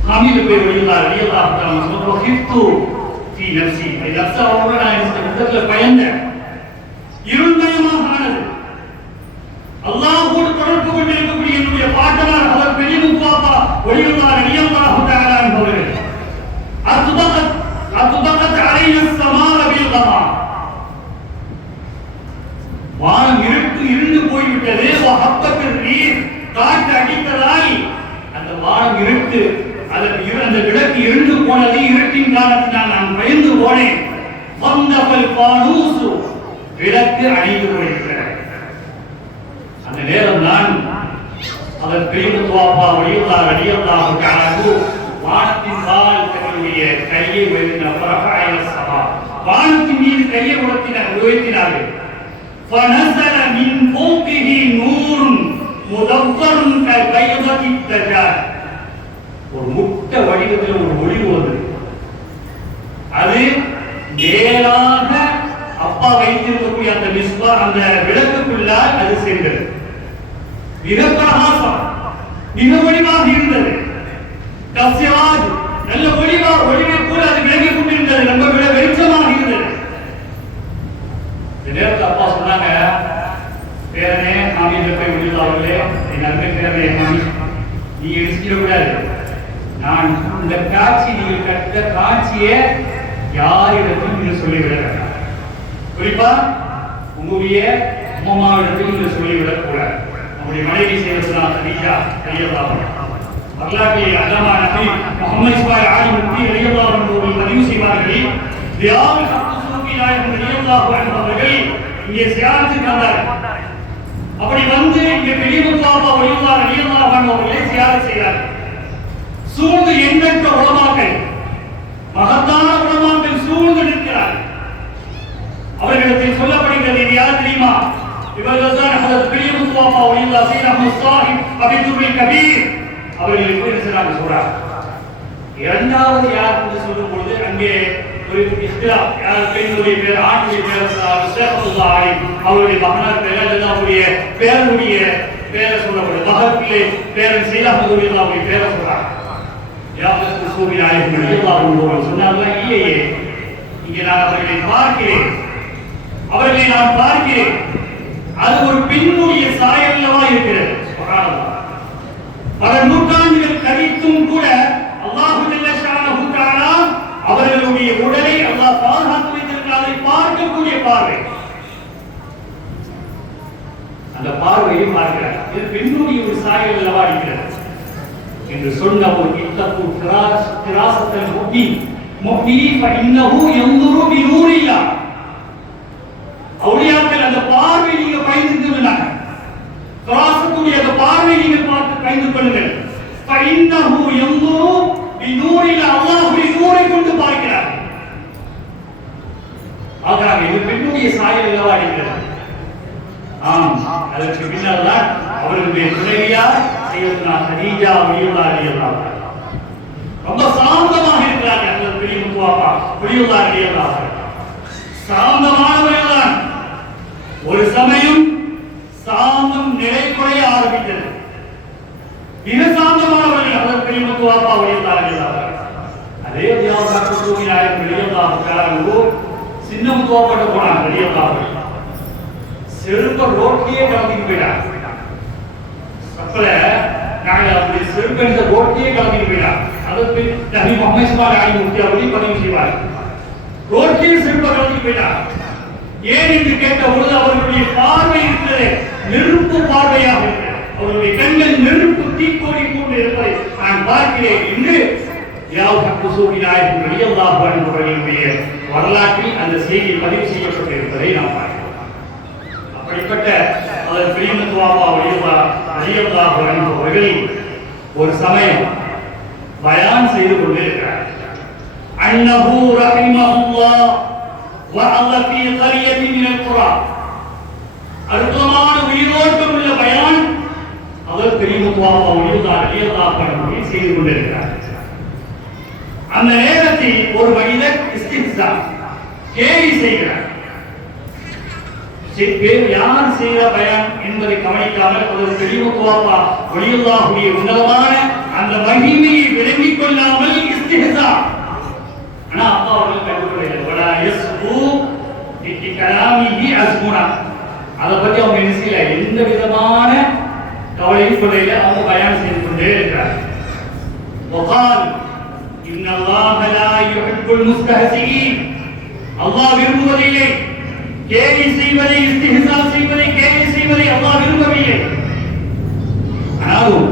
ஹாமித் இப்னு வலியுல்லாஹ் ரலியல்லாஹு தஆலா சொல்றாங்க, ஃபீ நஃப்ஸி நஃப்ஸாவோட நான் இந்த புத்தகத்துல பயந்தேன். இருள்மயமாக ஆனது. அல்லாஹ்வோடு தொடர்பு கொண்டிருக்கக்கூடிய என்னுடைய பாட்டனார் அவர் பெரிய முத்துவாப்பா வலியுல்லாஹ் ரலியல்லாஹு தஆலா அவர்கள் அத்துபகத் அலைன ஸமாஅ பில் கமாம். வானம் இருண்டு போய்விட்டது. வஹப்பத் ரீஹ் காற்று அடித்ததால் அந்த வானம் இருட்டு, அந்த விளக்கு இருண்டு போனது. இருட்டின் காரணத்தினால் நான் பயந்து போனேன். வந்தபல் ஃபானூஸ் விளக்கு அணைந்து போயிருக்கிறது. அந்த நேரம் தான் அவர் பெரிய முத்துவாப்பா வலியுல்லாஹ் ரலியல்லாஹு தஆலா வானத்தின் கால் தன்னுடைய கையை உயர்த்தின வானத்தின் மீது கையை உயர்த்தினார்கள். فنزل من فوقه نور مدور كبيضة الدجاج. ஒரு முட்டை வடிவத்தில் ஒரு ஒளி வருது. வைத்திருக்கக்கூடிய அந்த மிஸ்பா அந்த விளக்குக்குள்ளால் அது சென்றது. மிக பிரகாசம், மிக ஒளிவாக இருந்தது. கஸ்யாத் நல்ல ஒளிவை கூட அது விளங்கிக் கொண்டிருந்தது. ரொம்ப வெளிச்சமாக இருந்தது. இந்த நேரத்தில் அப்பா சொன்னாங்க, பேரனே நாம் இந்த போய் முடியலாவில்லை, என் அன்பை பேரனே நீ எழுச்சிடக்கூடாது. நான் இந்த காட்சி நீங்கள் கட்ட காட்சியை யாரிடத்தில் நீங்கள் சொல்லிவிட வேண்டாம். குறிப்பா உங்களுடைய அம்மாவிடத்தில் நீங்கள் சொல்லிவிடக் கூடாது. நம்முடைய மனைவி செய்வதுதான் சரியா ரலியல்லாஹு வரலாற்றில் அல்லாமா நபி முஹம்மது இஸ்மாயில் ஆலி முஃப்தி ரலியல்லாஹு அவர்கள் பதிவு செய்வார்கள். தியாவுல் ஹக் சூஃபி நாயகம் ரலியல்லாஹு அன்ஹு அவர்கள் இங்கே சியாரத்துக்கு வந்தார்கள். அப்படி வந்து இங்கே பெரியமுத்தாபா ரலியல்லாஹு அன்ஹு அவர்களை சியாரத் செய்தார்கள். சூழ்ந்து எண்ணற்ற உலமாக்கள், மகத்தான உலமாக்கள் சூழ்ந்து நிற்கிறார்கள். அவர்களிடத்தில் சொல்லப்படுகிறது, இது யார் தெரியுமா? இவர்கள் தான் ஹஜ்ரத் பெரியமுத்தாபா ரலியல்லாஹு சையத் அஹ்மத் சாஹிப் அபிதுல் கபீர். அவர்கள் எப்படி சொல்றாங்க. இரண்டாவது யார் என்று சொல்லும் பொழுது அங்கே ஒரு இஸ்திலாப், யார் பெண்ணுடைய பேர் ஆணுடைய பேர் அவருடைய மகனார் பேர் அல்லது அவருடைய பேரனுடைய பேரை சொல்லப்படுது. மகத்திலே பேரன் செய்தாவுடைய பேரை சொல்றாங்க. சொன்னாங்க, இல்லையே, இங்கே நான் அவர்களை நான் பார்க்கிறேன். அது ஒரு பெண்ணுடைய சாயல்லவா இருக்கிறது. பல நூற்றாண்டுகள் கழித்தும் கூட அல்லாஹ் ஜல்ல ஷானஹு தஆலா அவர்களுடைய உடலை அல்லாஹ் பாதுகாத்து வைத்திருக்கிறாரை பார்க்கக்கூடிய பார்வை, அந்த பார்வையை பார்க்கிறார். இது பெண்ணுடைய ஒரு சாயல் அல்லவா இருக்கிறது என்று சொன்ன ஒரு இத்தகு திராசத்தல் முஃபி ஃபஇன்னஹு யன்துரு பிநூரில்லாஹ். அவுலியாக்கள் அந்த பார்வை நீங்க பயந்துக்குவீங்க. திராசத்துடைய அந்த பார்வை நீங்கள் பார்த்து பயந்து கொள்ளுங்கள். ஃபஇன்னஹு யன்துரு பிநூரில்லாஹ். அல்லாஹ்வுடைய நூரை கொண்டு பார்க்கிறார். ஆக இது பெண்ணுடைய சாயல் அல்லவா இருக்கிறது. அதற்கு பின்னால் தான் அவர்களுடைய துணைவியார் சையதுனா கதீஜா ரலியல்லாஹு அன்ஹா ரொம்ப சாந்தமாக இருக்கிறார்கள். அந்த பெரிய முத்துவாப்பா ரலியல்லாஹு அன்ஹா சாந்தமானவர்கள் தான். ஒரு சமயம் சாந்தம் நிலை குறைய ஆரம்பித்தது. மிக சாந்தமானவர்கள் அந்த பெரிய முத்துவாப்பா ரலியல்லாஹு அன்ஹா. அதே தியாகராஜ சூஃபி நாயகம் ரலியல்லாஹு சின்ன முத்துவாப்பாட்ட போனாங்க. ரலியல்லாஹு செருப்ப ரோட்டியே கலந்துட்டு போயிட்டார். அப்பல நாங்க அப்படி செருப்ப இந்த ரோட்டியே கலந்துட்டு போயிட்டார். அதற்கு நபி முஹம்மது இஸ்மாயில் ஆலி முஃப்தி அவர்கள் பதிவு செய்வார். ரோட்டியே செருப்ப கலந்துட்டு போயிட்டார். ஏன் என்று கேட்ட பொழுது அவர்களுடைய பார்வை இருக்கிறது நெருப்பு பார்வையாக இருக்கிறது. அவருடைய கண்கள் நெருப்பு தீக்கோடி போன்று இருப்பதை நான் பார்க்கிறேன் என்று நாயகம் ரலியல்லாஹு அன்ஹு அவர்களுடைய வரலாற்றில் அந்த செய்தி பதிவு செய்யப்பட்டிருப்பதை நாம் பார்க்கிறோம். அப்படிப்பட்ட அதன் பெரியமுத்துவாப்பா ரலியல்லாஹு அன்ஹு அவர்கள் ஒரு சமயம் பயான் செய்து கொண்டிருக்கிறார். அன்னஹு ரஹிமஹுல்லாஹ் வஅல ஃபீ கரியத்தின் மினல் குரா. அற்புதமான உயிரோட்டம் உள்ள பயான் அதன் பெரியமுத்துவாப்பா ரலியல்லாஹு அன்ஹு செய்து கொண்டிருக்கிறார். அந்த நேரத்தில் ஒரு மனிதர் இஸ்திஹ்ஸா கேலி செய்கிறார். யார் செய்த பயான் என்பதை கவனிக்காமல் ஒரு பெரியமுத்துவாப்பா ரலியல்லாஹுடைய உன்னதமான அந்த மகிமையை விளங்கிக் கொள்ளாமல் இஸ்திஹ்ஸா. ஆனா அப்பா அவர்கள் கண்டுகொள்ளவில்லை. வலா யஸ்பு இத்தி கலாமிஹி அஸ்முனா. அதை பத்தி அவங்க என்ன செய்யல, எந்த விதமான கவலையும் கொள்ளையில அவங்க பயான் செய்து கொண்டே இருக்கிறார். வகால் இன்னல்லாஹ லா யுஹிப்புல் முஸ்தஹ்சியின். அல்லாஹ் விரும்புவதில்லை கேலி செய்வதை, இஸ்திஹ்ஸா செய்வதை, கேலி செய்வதை அல்லாஹ் விரும்பவில்லை. ஆனாலும்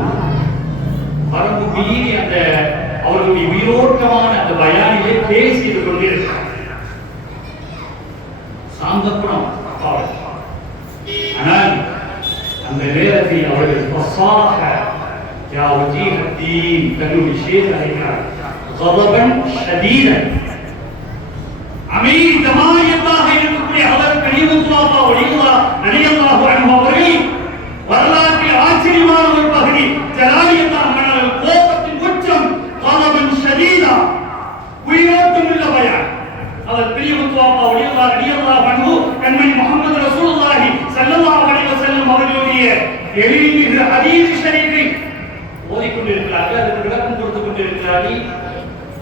வரம்பு மீறி அந்த அவர்களுடைய உயிரோட்டமான அந்த பயானிலே கேலி செய்து கொண்டிருக்கிறார். சாந்தப்புறம் ஆனால் அந்த நேரத்தில் அவர்கள் ஃபஸாஹ யா வஜீஹத்தீன் தன்னுடைய ஷேக் அழைக்கிறார். கதபன் ஷதீதன் அமீர் ஜமாயத்தாக இருக்கக்கூடிய அவர் பெரியமுத்துவாப்பா ரலியல்லாஹு அன்ஹு அவர்கள் வரலாற்றில் ஆச்சரியமான ஒரு பகுதி. ஜலாலியத்தாக கோபத்தின் உச்சம், கதபன் ஷதீதா, உயிரோட்டம் உள்ள பயான். அவர் பெரியமுத்துவாப்பா ரலியல்லாஹு அன்ஹு எளிமிகு ஹதீஸ் ஷரீஃபை ஓதிக்கொண்டிருக்கிறார்கள், அதற்கு விளக்கம் கொடுத்துக் கொண்டிருக்கிறார்கள்.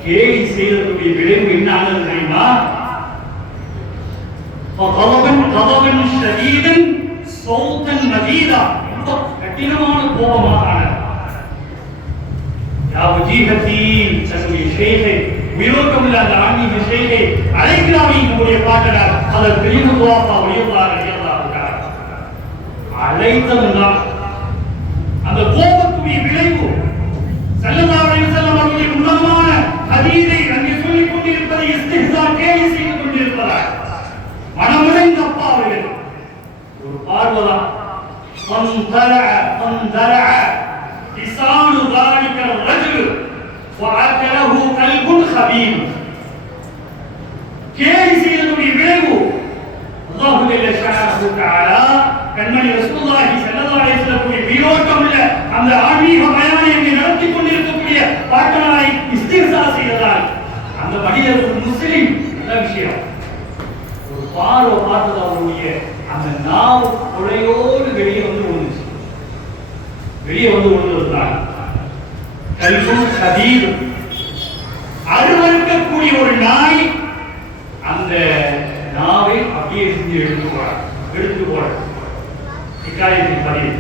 கேலி செய்ததுடைய விளைவு என்ன ஆனது தெரியுமா? கதவன் ஷதீதன் சௌதன் மதீதா, ரொம்ப கடினமான கோபமாக ஆனது. யா வஜீஹதி, தன்னுடைய ஷேகை, உயிரோட்டமுள்ள அந்த ஆன்மீக ஷேகை அழைக்கிறாவி நம்முடைய பாட்டனார் அதற்கு பெரிய துவாப்பா உயர்வார் அழைத்ததுதான் அந்த கோபத்துடைய விளைவு. ஸல்லல்லாஹு அலைஹி வஸல்லம் அவர்களுடைய உன்னதமான ஹதீஸை அங்கே சொல்லிக் கொண்டிருப்பதை இஸ்திஹ்ஸா கேலி செய்து கொண்டிருப்பதால் மனமுடைந்த அப்பா அவர்கள் ஒரு பார்வதா فانطلع لسان ذلك الرجل وأكله كلب خبيث. கேலி செய்ததுடைய விளைவு அல்லாஹ் ஜல்ல ஷஅனஹு தஆலா கண்மணி ரசூலுல்லாஹி ஸல்லல்லாஹு அலைஹி வஸல்லம் வீரோட்டமுள்ள அந்த ஆன்மீக பயானை நடத்தி கொண்டிருக்கக்கூடிய பாட்டனாரை இஸ்திஹ்ஸா செய்ததால் அந்த மனிதர் ஒரு முஸ்லிம் விஷயம் ஒரு பார்வை பார்த்தது அவருடைய அந்த நாவு குறையோடு வெளியே வந்து விழுந்துச்சு. வெளியே வந்து விழுந்ததுதான் கல்பும் கதீரும், அருவருக்கக்கூடிய ஒரு நாய் அந்த நாவை அப்படியே செஞ்சு எடுத்து போற இக்காரியத்தின் பதிவு.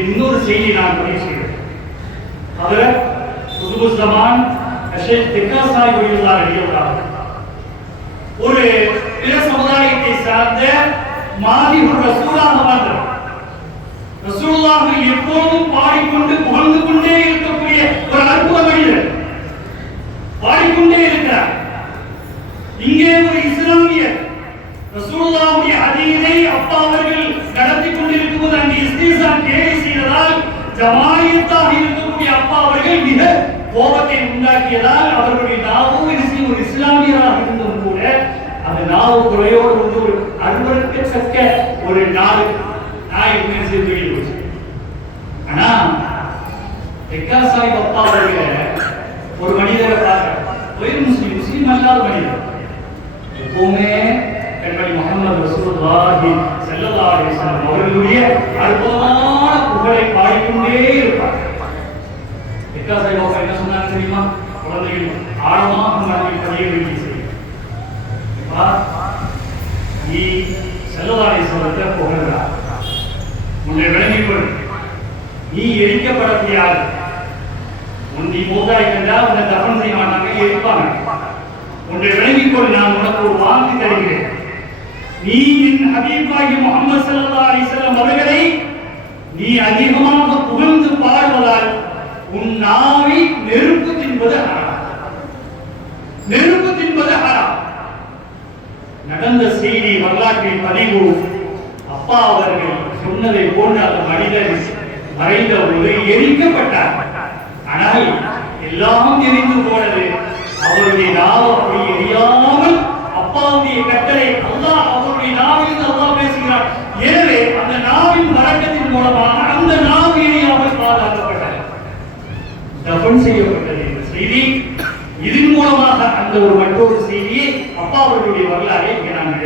இன்னொரு செய்தி நான் பதிவு செய்கிறேன். அதில் குதுபுஸ்ஸமான் ஷேக் திக்காசாய் வழியுள்ளார் எழுதியுள்ளார். ஒரு பிற சமுதாயத்தை சார்ந்த மாதிஹுர் ரசூலாக வந்தார். ரசூலுல்லாஹை எப்போதும் பாடிக்கொண்டு புகழ்ந்து கொண்டே இருக்கக்கூடிய ஒரு அற்புத மனிதர், பாடிக்கொண்டே இருக்கிறார். இங்கே ஒரு இஸ்லாமியர் ரசூலுல்லாஹுடைய ஹதீஸை அப்பா அவர்கள் நடத்தி கொண்டிருக்கும்போது அங்கே இஸ்திஹ்ஸா கேலி செய்ததால் ஜமாயத்தாக இருக்கக்கூடிய அப்பா அவர்கள் மிக கோபத்தை உண்டாக்கியதால் அவர்களுடைய நாவு ஒரு இஸ்லாமியராக இருந்தும் கூட அந்த நாவு குறையோடு வந்து ஒரு அருவருக்கத்தக்க ஒரு நாய் செய்து வெளியிடுச்சு. ஆனா எக்காசாய் அப்பா அவர்கள் ஒரு மனிதரை பார்க்க முஸ்லிம் அல்லாத மனிதர் எப்பவுமே கண்மணி முஹம்மது ரசூலுல்லாஹி ஸல்லல்லாஹு அலைஹி வஸல்லம் அவர்களுடைய அற்புதமான புகழை பாடிக்கொண்டே இருப்பார். எக்காசாய் அப்பா என்ன சொன்னாங்க தெரியுமா? குழந்தைகள் ஆழமாக மனதில் பதிய வேண்டிய செய்தி. நீ ஸல்லல்லாஹு அலைஹி வஸல்லத்தை புகழ்கிறார், உன்னை விளங்கிக் கொள், நீ எரிக்கப்படக்கூடிய ஆள். நீ மூத்தாய் கண்டா உன்னை தபன் செய்ய மாட்டாங்க, எரிப்பாங்க. உன்னை விளங்கிக் கொள், நான் உனக்கு ஒரு வாக்கு தருகிறேன். நீ என் ஹபீபாகி முஹம்மது ஸல்லல்லாஹு அலைஹி வஸல்லம் அவர்களை நீ அதிகமாக புகழ்ந்து பாடுவதால் உன் நாவை நெருப்பு தின்பது ஹராம். நெருப்பு தின்பது ஹராம். நடந்த செய்தி வரலாற்றின் பதிவு. அப்பா அவர்கள் சொன்னதை போன்று அந்த மனிதர் மறைந்த பொழுது எரிக்கப்பட்டார். ஆனால் எல்லாம் எரிந்து போனது. அவருடைய நாவு அப்படி எரியாமல் அப்பாவுடைய கட்டளை அல்லாஹ் அவருடைய நாவில் அல்லாஹ் பேசுகிறார். எனவே அந்த நாவின் வரக்கத்தின் மூலமாக அந்த நாவு எரியாமல் பாதுகாக்கப்பட்டது, தஃபன் செய்யப்பட்டது என்ற செய்தி. இதன் மூலமாக அந்த ஒரு மற்றொரு செய்தியை அப்பா அவர்களுடைய வரலாறை இங்கே நான்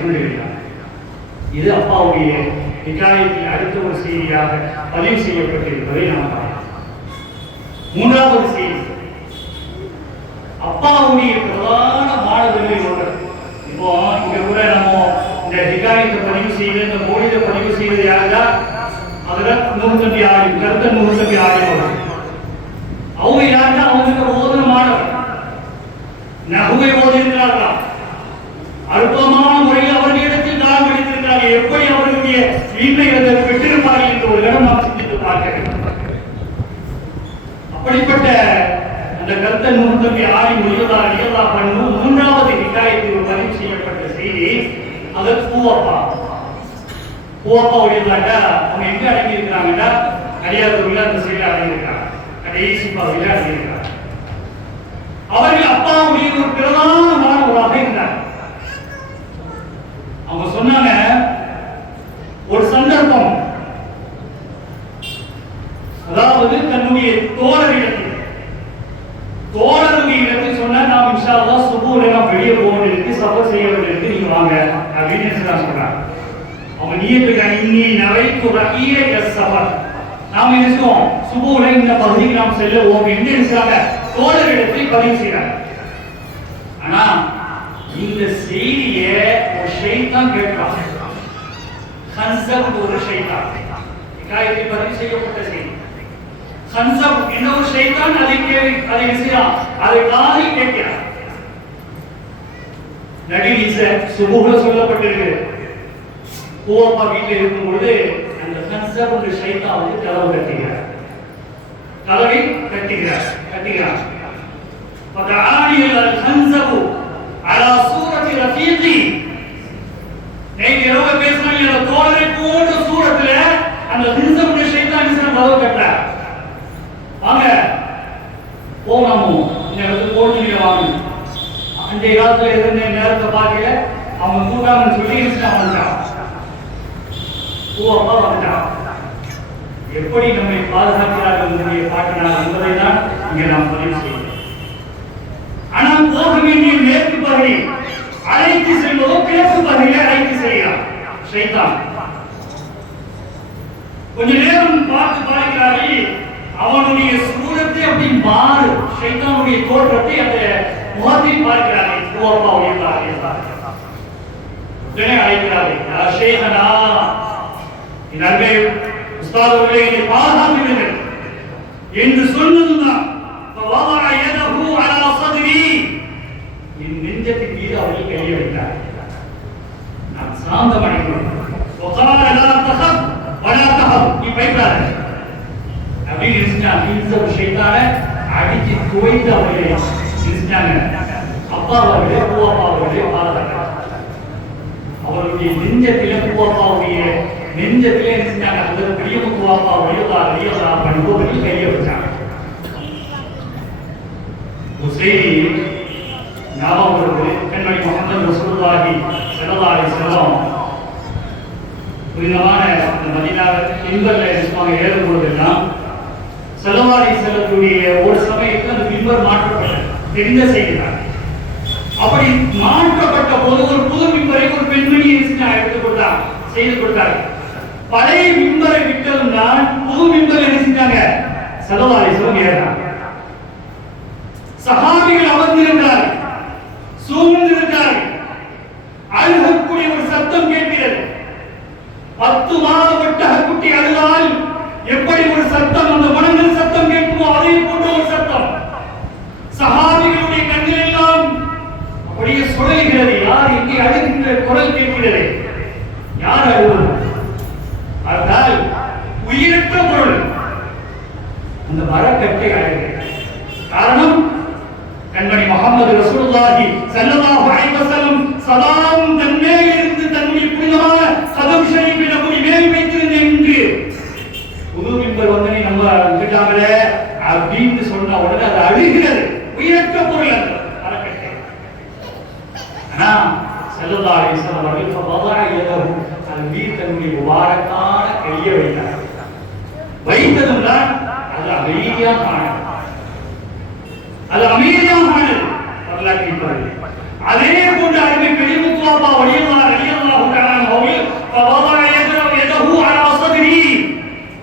சொல்லுகிறேன். இது அப்பாவுடைய ஹிகாயத்தில் அடுத்த ஒரு செய்தியாக பதிவு செய்யப்பட்டிருப்பதை நாம் பார்க்கலாம். மூன்றாவது செய்தி அப்பாவுடைய பிரதான மாணவர்களில் ஒன்று. இப்போ இங்க கூட நம்ம இந்த ஹிகாயத்தை பதிவு செய்து இந்த மொழியை பதிவு செய்வது யாருதா? அதுல 106 கருத்து 106 அவங்க யாருன்னா அவங்களுக்கு ஓதுன மாணவர் நகுவை ஓதிருக்கிறார்களா? அற்புதமான முறையில் அவர்களிடத்தில் தான் படித்திருக்கிறார்கள். எப்படி அவர்களுடைய வீட்டை பெற்றிருப்பார்கள் என்ற ஒரு இடம் நாம் சிந்தித்து பார்க்க வேண்டும். அப்படிப்பட்ட அந்த கருத்த 106 முடிவதால் நிகழ்வா பண்ணும் மூன்றாவது ஹிகாயத்தில் பதிவு செய்யப்பட்ட செய்தி. அது பூவப்பா உடையதாங்க. அவங்க எங்க அடங்கி இருக்கிறாங்கன்னா அடியாருக்குள்ள அந்த சைடில் அடங்கி இருக்கிறாங்க, கடைசி பகுதியில் அடங்கி இருக்கிறாங்க. அவர்கள் அப்பாவுடைய ஒரு பிரதான மாணவராக இருந்தார். அவங்க சொன்னாங்க ஒரு சந்தர்ப்பம், அதாவது தன்னுடைய தோழரிடத்தில் சொன்னா நாம் இன்ஷா அல்லாஹ் சுபூல நாம் வெளியே போக வேண்டியிருக்கு, சஃபர் செய்ய வேண்டியிருக்கு, நீங்க வாங்க அப்படின்னு சொல்றாங்க. அவங்க நியத்துக்கான இன்னி நவைத்து ரஹீல யஸ்ஸஃபர். நாம என்ன செய்வோம், சுபூல இந்த பகுதிக்கு நாம் செல்லுவோம் என்று நினைச்சாங்க தோழரிடத்தில் பதிவு செய்றாங்க. ஆனா இந்த செய்தியை ஒரு ஷைத்தான் கேட்கிறான். ஹன்சப் ஒரு ஷைத்தான், ஹிகாயத்தில் பதிவு செய்யப்பட்ட செய்தி. ஹன்சப் என்ற ஒரு ஷைத்தான் அதை செய்யறான், அதை காதி கேட்கிறான். நடிகை சுபூல சொல்லப்பட்டிருக்கு. பூவப்பா வீட்டில் இருக்கும் பொழுது அந்த ஹன்சப் என்ற ஷைத்தான் வந்து கதவை கட்டுகிறார். فدعاني الخنزب على صورة رفيقي. நேற்று இரவு பேசினாங்க அந்த தோழரை போன்ற சூரத்துல அந்த ஹன்சப் என்ற ஷைத்தான் கதவை கட்டுறார். வாங்க போனோமோ இந்த இடத்துக்கு போனீங்க வாங்க. அன்றைய காலத்துல இருந்த நேரத்தை பார்க்கல அவங்க கூட்டாங்கன்னு சொல்லி வந்துட்டான். பூவப்பா வந்துட்டான். எப்படி நம்மை பாதுகாக்கிறார்கள் நம்முடைய பாட்டினார் என்பதை தான் இங்கே நாம் பதிவு செய்கிறோம். ஆனால் போக வேண்டிய மேற்கு பகுதி அழைத்து செல்வதோ கிழக்கு பகுதியை அழைத்து செல்கிறார் ஷைத்தான். கொஞ்ச நேரம் பார்க்கிறார்கள். அவனுடைய சூரத்தை அப்படி மாறு ஷைத்தானுடைய தோற்றத்தை அந்த முகத்தில் பார்க்கிறார்கள். பூவப்பா உயர்ந்தார்கள். உடனே அழைக்கிறார்கள், ஷேகனா இதற்கு உஸ்தாதுகளே என்னை பாதுகாக்கிறீர்கள் என்று சொன்னதுதான் என் நெஞ்சத்தின் மீது அவர்கள் கையை வைத்தார்கள். நான் சாந்தமடைகிறேன். நீ பயப்படாத அப்படின்னு அடிச்சு துவைத்து அவர்களை அப்பா அவர்களே பூவப்பா அவர்களே பாதுகாக்கிறார். அவருடைய நெஞ்சத்திலே பூவப்பாவுடைய நெஞ்சத்திலே செஞ்சாங்க. அந்த பெரிய பூவப்பா வழியோதா பண்ணி கையை வச்சாங்க. ஒரு செய்தி ஞாபகம் வருது. கண்மணி முஹம்மது ரசூலுல்லாஹி ஸல்லல்லாஹு அலைஹி வஸல்லம் புனிதமான அந்த மதீனா மிம்பர்ல இருப்பாங்க. ஏறும் பொழுதெல்லாம் ஸல்லல்லாஹு அலைஹி வஸல்லத்துடைய ஒரு சமயத்தில் அந்த மிம்பர் மாற்றப்பட்டது. தெரிந்த செய்திதான். அப்படி மாற்றப்பட்ட போது ஒரு புது மிம்பரை ஒரு பெண்மணி எடுத்து கொடுத்தார், செய்து கொடுத்தார். பழைய மிம்பரை விட்டதும் தான் புது மிம்பர் என்ன செஞ்சாங்க, ஸல்லல்லாஹு அலைஹி வஸல்லம் ஏறினார். சஹாபிகள் அமர்ந்திருந்தார்கள், சூழ்ந்திருந்தார்கள். அழுகக்கூடிய ஒரு சத்தம் கேட்கிறது. 10 மாத ஒட்டகக்குட்டி அழுதால் எப்படி ஒரு சத்தம், அந்த மனங்கள் சத்தம் கேட்குமோ அதே போன்ற ஒரு சத்தம். சஹாபிகளுடைய கண்கள் எல்லாம் அப்படியே சுழல்கிறது. யார் இங்கே அழுகின்ற குரல் கேட்கிறது? யார் அழுவது? அதனால் உயிரற்ற பொருள் அந்த மரக்கட்டை அழுகிறது. காரணம், கண்மணி முஹம்மது ரசூலுல்லாஹி ஸல்லல்லாஹு அலைஹி வஸல்லம் சதாம் தன்னே இருந்து தன்னுடைய புனிதமான கதம் ஷரீஃபில் அப்படி மேல் வைத்திருந்தேன் என்று புது மிம்பர் வந்தனை நம்ம விட்டுட்டாங்களே அப்படின்னு சொன்ன உடனே அது அழுகிறது. உயிரற்ற பொருள் அந்த மரக்கட்டை. ஆனா ஸல்லல்லாஹு அலைஹி வஸல்லம் அவர்கள் அதன் மீது தன்னுடைய முபாரக்கான கையை வைத்தார். வைத்ததும் தான் அது அமைதியாக ஆனது. அது அமைதியாக ஆனது. வரலாற்றில் பாருங்கள். அதே போன்று அருமை பெரிய முத்துவாப்பா ரலியல்லாஹு தஆலா அவர்கள்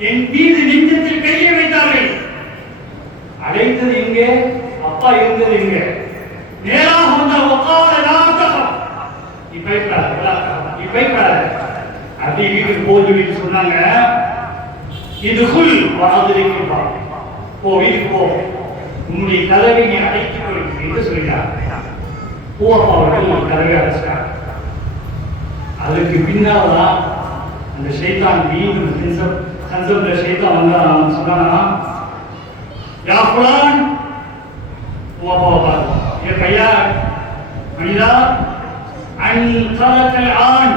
என் மீது நெஞ்சத்தில் கையை வைத்தார்கள். அழைத்தது எங்கே? அப்பா இருந்தது எங்கே? நேராக வந்தால் அப்படி வீட்டுக்கு போது சொன்னாங்க, இதுக்குள் வாதிரிப்பா போ, வீட்டுக்கு போ, உன்னுடைய கதவை நீ அடைத்துக் கொள் என்று சொல்லிட்டார். பூவப்பா அவர்கள் கதவை அடைச்சார். அதுக்கு பின்னால்தான் அந்த ஷைத்தான் மீண்டும் சன்சப்ல ஷைத்தான் வந்தான். சொன்னானா, யா ஃபுலான், பூவப்பாவை பாரு, ஏ பையா மனிதா, அன்தலக அல்ஆன்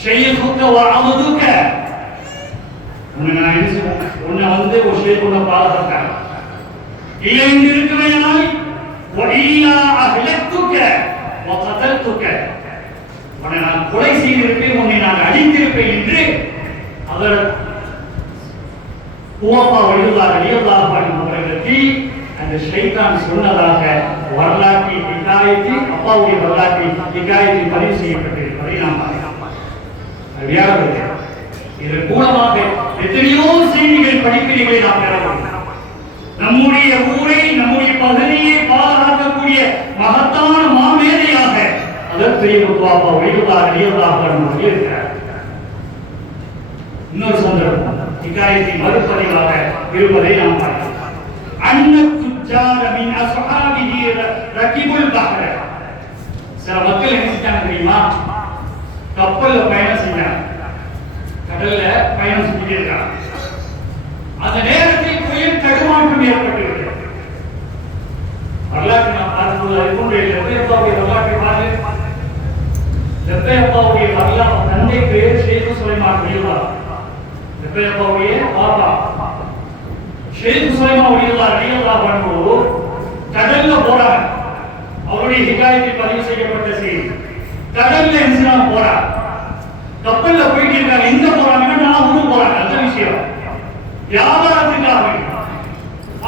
ஷைഖுக வ அபதுக. உன்னை வந்து ஒரு ஷேக் உன்னை பாதுகாத்தார். இல்லை என்று இருக்குமையானால் வஇல்லா அஹ்லத்துக வ கதல்துக, உன்னை நான் கொலை செய்திருப்பேன், உன்னை நான் அழித்திருப்பேன் என்று அவர் பூவப்பா ரலியல்லாஹு அன்ஹு அவர்களுக்கு அந்த ஷைத்தான் சொன்னதாக வரலாற்றில் ஹிகாயத்தில், அப்பாவுடைய வரலாற்றில் ஹிகாயத்தில் பதிவு செய்யப்பட்டிருப்பதை நாம் பார்க்கலாம். இதன் மூலமாக எத்தனையோ செய்திகள் படிப்பினைகளை நாம் பெறலாம். நம்முடைய ஊரை, நம்முடைய பகுதியை பாதுகாக்கக்கூடிய மகத்தான மாமேதையாக அதற்குரிய பாப்பா உயர்வாக இருக்கிறார். இன்னொரு சந்தர்ப்பம் இக்காயத்தின் மறுபதிவாக இருப்பதை நாம் பார்க்கிறோம். சில மக்கள் என்ன செஞ்சாங்க தெரியுமா? கப்பல்ல பயணம் செஞ்சாங்க, கடல்ல பயணம் செஞ்சுட்டே இருக்காங்க. அந்த நேரத்தில் புயல் தடுமாற்றம் ஏற்பட்டுவிட்டது. வரலாற்றை நாம் பார்க்கும்போது அதுபோன்ற லெப்பையப்பாவுடைய வரலாற்றை பார்த்து, லெப்பையப்பாவுடைய வரலாறு தந்தை பேர் ஷேக் சுலைமான் ரலியல்லாஹு. லெப்பையப்பாவுடைய பாப்பா ஷேக் சுலைமான் ரலியல்லாஹு அன்ஹு கடல்ல போறாங்க. அவருடைய ஹிகாயத்தில் பதிவு செய்யப்பட்ட செய்தி. கடல்ல இன்சிலாம் போறாங்க, கப்பல்ல போயிட்டு இருக்காங்க. எங்க போறாங்கன்னா நாகூர் போறாங்க. அந்த விஷயம் வியாபாரத்துக்காக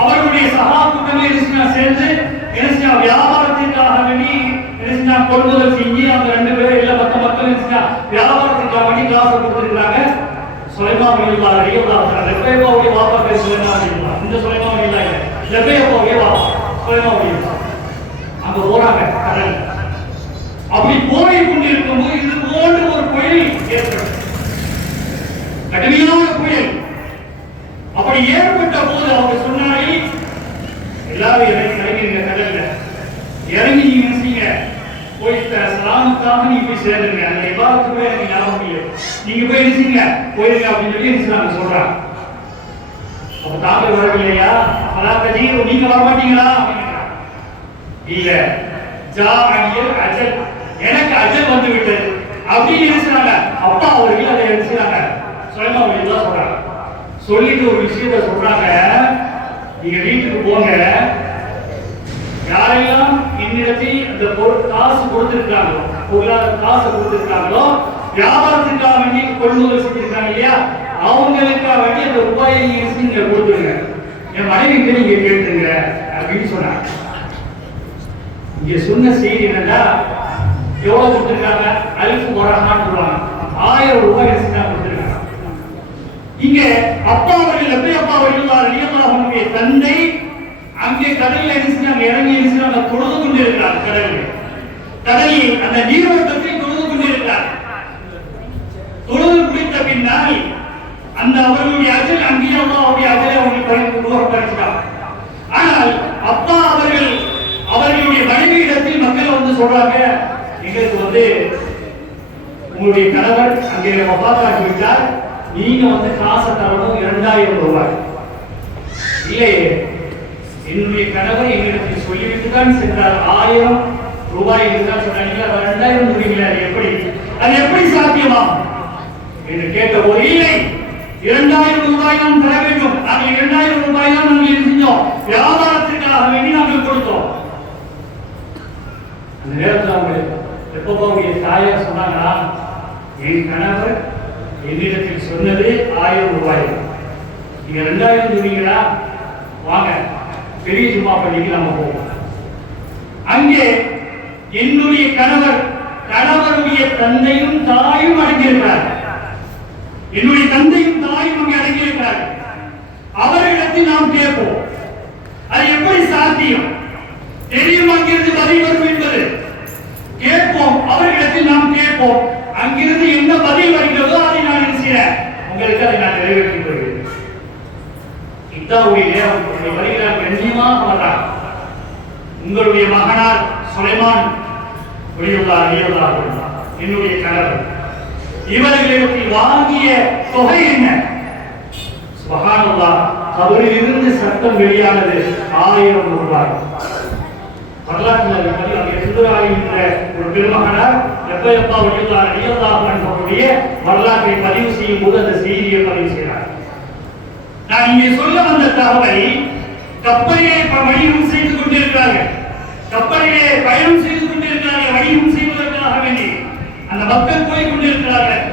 அவருடைய சகாக்கள் சேர்ந்து வியாபாரத்திற்காக வேண்டி கொள்முதல் செஞ்சு அந்த 2 பேரும் எல்லா மக்கள் வியாபாரத்துக்காக வேண்டி காசு கொடுத்துருக்காங்க. சுலைமான் ரலியல்லாஹு லெப்பையப்பாவுடைய வாப்பா பேர் சுலைமான் ரலியல்லாஹு. இந்த சுலைமான் இல்ல, லெப்பையப்பாவுடைய வாப்பா சுலைமான் ரலியல்லாஹு. அங்க போறாங்க கடல். அப்படி போய் கொண்டிருக்கும் போது இது போன்ற ஒரு புயல் ஏற்பட்டது, கடுமையான புயல். அப்படி ஏற்பட்ட போது அவங்க சொன்னார்கள், எல்லாரும் இறங்கி கடல்ல இறங்கி நீங்க நினைச்சீங்க போய் சலாமுக்காக நீங்க போய் சேருங்க. அந்த இபாதத்து போய் எனக்கு ஞாபகம் இல்லை, நீங்க போய் நினைச்சீங்க போயிருங்க அப்படின்னு சொல்லி நினைச்சாங்க சொல்றாங்க. அப்ப தாங்கள் வரவில்லையா? அலாக்கஜி நீங்க வரமாட்டீங்களா? இல்ல, அஜல், எனக்கு அஜல் வந்து விட்டது அப்படின்னு நினைச்சாங்க. அப்பா அவர்கள் அதை நினைச்சாங்க. சுலைமான் ரலியல்லாஹு சொல்றாங்க. சொல்லிட்டு ஒரு விஷயத்தை சொல்றாங்க, நீங்க வீட்டுக்கு போங்க, யாரெல்லாம் என்னிடத்தில் அந்த காசு கொடுத்திருக்காங்களோ, காசு கொடுத்திருக்காங்களோ, வியாபாரத்துக்காக வேண்டி கொள்முதல் செஞ்சிருக்காங்க இல்லையா, அவங்களுக்காக வேண்டி அந்த ரூபாயை நீங்க கொடுத்துருங்க, என் மனைவிக்கு நீங்க கேட்டுங்க அப்படின்னு சொன்னாங்க. இங்க சொன்ன செய்தி என்னன்னா, எவ்வளவு கொடுத்திருக்காங்க? 1000 ரூபாய் கொடுத்திருக்காங்க. இங்க அப்பா அவர்கள் லெப்பையப்பா ரலியல்லாஹு அன்ஹுவுடைய தந்தை அங்கே கடல்ல இறங்கி தொழுது கொண்டிருக்கிறார். கடலில் அந்த நீரோட்டத்தில் தொழுது கொண்டிருக்கிறார். தொழுது முடித்த பின்னால் அந்த அவர்களுடைய அஜல் அங்கே அல்லாஹ்வுடைய அஜலை அவங்களுக்கு உருவாக்கிட்டார். ஆனால் அப்பா அவர்களுடைய மனைவியிடத்தில் மக்கள் வந்து சொல்றாங்க, எங்களுக்கு உங்களுடைய கணவர் அங்கே வஃபாத்தாகி விட்டார், நீங்க காசை தரணும் 2000 ரூபாய். இல்லையே, என்னுடைய கணவர் எங்களிடத்தில் சொல்லிவிட்டு தான் சென்றார், 1000 ரூபாய் இருந்தால் சொன்னாங்க, 2000 முடியல, அது எப்படி சாத்தியமா என்று கேட்டபோது, இல்லை 2000 ரூபாய் நாம் தர வேண்டும், நாங்கள் 2000 ரூபாய் தான் நாங்கள் செஞ்சோம், வியாபாரத்திற்காக வேண்டி நாங்கள் கொடுத்தோம். அந்த நேரத்தில் அவங்க எப்பவுடைய தாயார் சொன்னாங்களா, என் கணவர் என்னிடத்தில் சொன்னது 1000 ரூபாய், நீங்க 2000 சொன்னீங்களா, வாங்க பெரிய ஜும்மா பள்ளிக்கு நம்ம போவோம். அங்கே என்னுடைய கணவருடைய தந்தையும் தாயும் அடங்கியிருக்கிறார், என்னுடைய தந்தையும் தாயும் அங்கே அடங்கியிருக்கிறார், அவர்களிடத்தில் நாம் கேட்போம். அது எப்படி சாத்தியம்? தெரியும் அங்கிருந்து பதில் வரும் என்பது. கேட்போம், அவர்களிடத்தில் நாம் கேட்போம், அங்கிருந்து என்ன பதில் வருகிறதோ அதை நான் நினைக்கிறேன், உங்களுக்கு அதை நான் நிறைவேற்றி கொள்கிறேன். இத்தாவுடைய நேரம் வருகிறார், கண்ணியமாக வர்றார். உங்களுடைய மகனார் சுலைமான் ரலியல்லாஹு என்னுடைய கணவர், இவர்களிடத்தில் வாங்கிய தொகை என்ன? சுப்ஹானல்லாஹ், அவரில் இருந்து சத்தம் வெளியானது 1000 ரூபாய். வரலாற்றில் ஒரு பெருமகனார் லெப்பையப்பா ரலியல்லாஹு அன்ஹுவுடைய வரலாற்றை பதிவு செய்யும் போது அந்த செய்தியை பதிவு செய்கிறார். நான் இங்கே சொல்ல வந்த தகவலை, கப்பலிலே வணிகம் செய்து கொண்டிருக்கிறார்கள், கப்பலிலே பயணம் செய்து கொண்டிருக்கிறார்கள், வணிகம் செய்வதற்காக வேண்டி அந்த மக்கள் போய் கொண்டிருக்கிறார்கள்.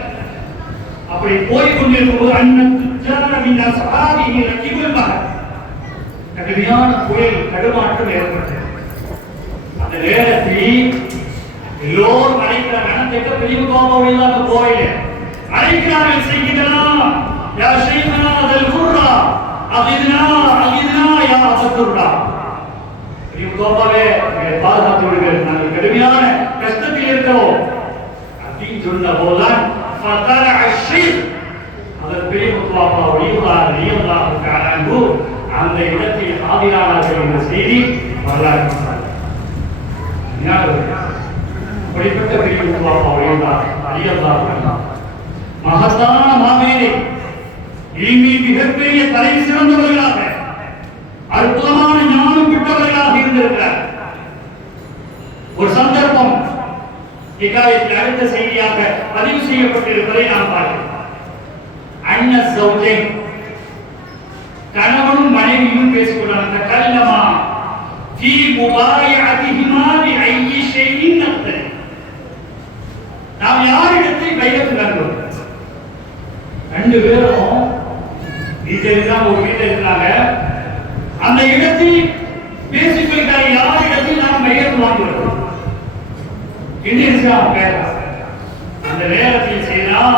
அப்படி போய் கொண்டிருக்கும் போது கடுமையான புயல் தடுமாற்றம் ஏற்பட்டது. அந்த நேரத்தில் எல்லோரும் அழைக்கிறார், பெரிய கோபம் இல்லாத கோயில அழைக்கிறார்கள் செய்கிதனா யா ஷைഖனா அல் குர்ரா அகிதுனா யா அஸ்துர்ரா. கோபாவே பாதுகாத்து விடுங்கள், நாங்கள் கடுமையான கஷ்டத்தில் இருக்கிறோம் அப்படின்னு சொன்ன போதுதான் அதன் பெரிய முத்துவாப்பா ஒளியுள்ளார் அந்த இடத்தில் ஆதிரானார்கள் என்ற செய்தி வரலாறு. அப்படிப்பட்ட பெரிய முத்துவாப்பா ஒளியுள்ளார் மகத்தான மாமேதை, மிகப்பெரிய தலை சிறந்தவர்களாக அற்புதமான ஞானம் பெற்றவர்களாக இருந்திருக்கிறார். ஒரு சந்தர்ப்பம் இக்காயத்தில் அடுத்த செய்தியாக பதிவு செய்யப்பட்டிருப்பதை நாம் பார்க்கிறோம். அண்ணன் சௌஜை கணவனும் மனைவியும் பேசிக்கொண்டாங்க. கல்லமா ஃபீ முபாயிஅதிஹிமா பிஐயி ஷைஇன் நக்தல். நாம் யாரிடத்தில் பையத் நடந்தோம்? ரெண்டு பேரும் வீட்டில் தான் ஒரு வீட்டில் இருக்கிறாங்க. அந்த இடத்தில் பேசிக்கொள்கிறார், யாரிடத்தில் நாம் பையத் வாங்குகிறோம் அந்த நேரத்தில் செய்தால்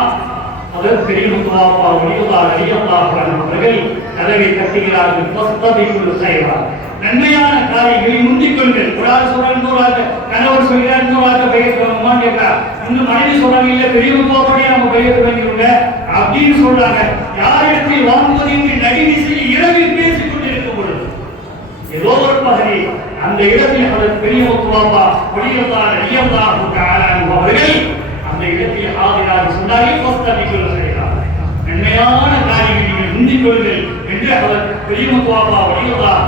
அதற்கு பெரிய முத்துவாப்பா ஒளியுள்ளார் அவர்கள் கதவை கட்டுகிறார்கள். செய்வார் நன்மையான காரியங்களை முந்திக் கொள்ளுங்கள். ஒரு ஆள் சொல்றாங்க, கணவர் சொல்கிறார், இன்னொரு பையத்து வாங்குமான்னு கேட்கிறார். இன்னும் மனைவி சொல்றாங்க, இல்ல பெரிய முத்துவாப்பா நம்ம பையத்து வாங்கிடுங்க அப்படின்னு சொல்றாங்க. யாரிடத்தில் வாங்குவது என்று நடுநிசையில் இரவில் பேசிக் கொண்டிருக்கும் பொழுது ஏதோ ஒரு பகுதி அந்த இடத்தில் அதற்கு பெரிய முத்துவாப்பா ஒளியுள்ளார் அவர்கள் அந்த இடத்தில் ஆகிறார்கள். சொன்னார்கள், நன்மையான காரியங்களை நீங்கள் முந்திக் கொள்ளுங்கள் என்று அவர் பெரிய முத்துவாப்பா ஒளியுள்ளார்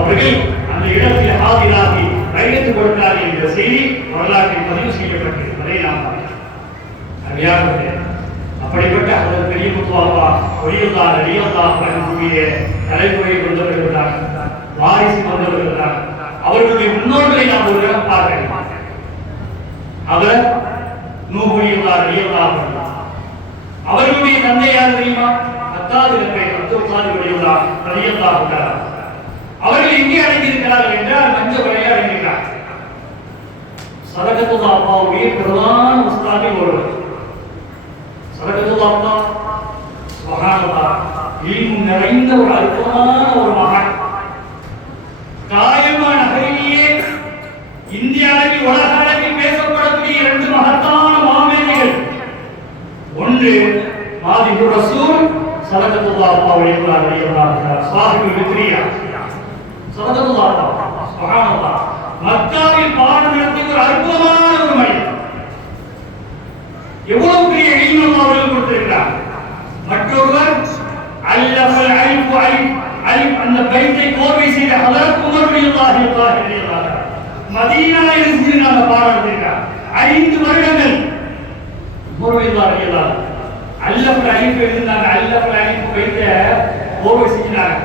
அவர்கள் அந்த இடத்தில் ஆகிறாகி கையெழுத்து கொடுத்தார்கள் என்ற செய்தி வரலாற்றில் பதிவு செய்யப்பட்டிருப்பதை நாம் பார்க்கிறோம். அப்படிப்பட்ட அவர் பெரிய முத்துவாப்பா ஒளியுள்ளார் தலைமுறை கொண்டவர்கள், வாரிசு கொண்டவர்கள், அவர்களுடைய முன்னோர்களை நாம் ஒரு பார்க்க. அவர் அவர்களுடைய தந்தை யார் தெரியுமா? அவர்கள் எங்கே அடங்கியிருக்கிறார்கள் என்றால் மஞ்ச வரையை அடங்கியிருக்கிறார். சதகத்துல்லா அப்பாவுடைய பிரதான உஸ்தாதில் ஒருவர். சதகத்துல்லா அப்பா சுப்ஹானல்லாஹ் இல்மு நிறைந்த ஒரு அற்புதமான ஒரு மகன். காயமா நகரிலேயே இந்திய அளவில் உலக அளவில் பேசப்படக்கூடிய இரண்டு மகத்தான மாமேதைகள். ஒன்று மாதிபுர் ரசூல் சதகத்துல்லா அப்பா ஒளியுள்ளார் சாஹிபுல் வித்ரியா சதகத்துல்லா அப்பா சுப்ஹானல்லாஹ் மக்காவில் பாடம் நடத்திய ஒரு அற்புதமான ஒரு மனிதர். எவ்வளவு பெரிய இல்மு அவர்கள் கொடுத்திருக்கிறார். மற்றொருவர் அல்லஃபல் அலிஃப் அலிஃப் அந்த பைத்தை கோர்வை செய்த ஹதரத் உமர் ரலியல்லாஹு மதீனாவில் இருந்து அந்த பாடம் நடத்தினார். 5 வருடங்கள் உமர் ரலியல்லாஹு அல்லஃபல் அலிஃப் எழுதினாங்க. அல்லஃபல் அலிஃப் பைத்தை கோர்வை செஞ்சாங்க.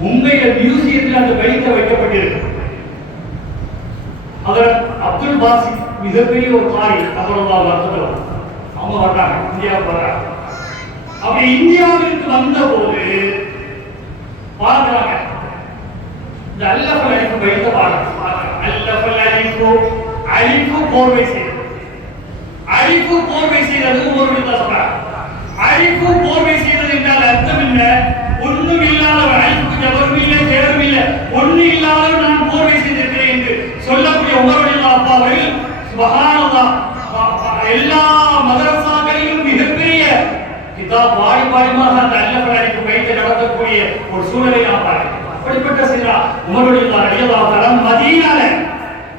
மும்பையில் மியூசியத்தில் அந்த பைத்தை வைக்கப்பட்டிருக்கு. ஹதரத் அப்துல் பாசித் மிகப்பெரிய ஒரு காரி கபருல்லாஹ் வர்த்தகம் அவங்க வர்றாங்க, இந்தியாவுக்கு வர்றாங்க. அப்படி இந்தியாவிற்கு வந்த போது பார்க்கிறாங்க இந்த அல்லஃபல் அலிஃப் வைத்த பாடம். அல்லஃபல் அலிஃப் கோர்வை செய்தது. அலிஃப் கோர்வை செய்தது ஒரு விதம் சொல்றாங்க. அலிஃப் கோர்வை செய்தது என்றால் அர்த்தம் என்ன? ஒன்றும் இல்லாதவர், அலிஃபுக்கு ஜபரும் இல்லை, ஜெரும் இல்லை, ஒண்ணு இல்லாதவர் நான் கோர்வை செய்திருக்கிறேன் என்று சொல்லக்கூடிய உமர் ரலியல்லாஹு அப்பா அவர்கள் சுப்ஹானல்லாஹ் எல்லா மதரசாக்களிலும் மிகப்பெரிய கிதாப் பாடிமாக அந்த அல்லஃபல் அலிஃப் வைத்து நடத்தக்கூடிய ஒரு சூழலை நாம் பார்க்கிறோம். அப்படிப்பட்ட செய்தா உமர் ரலியல்லாஹு அன்ஹு மதீனால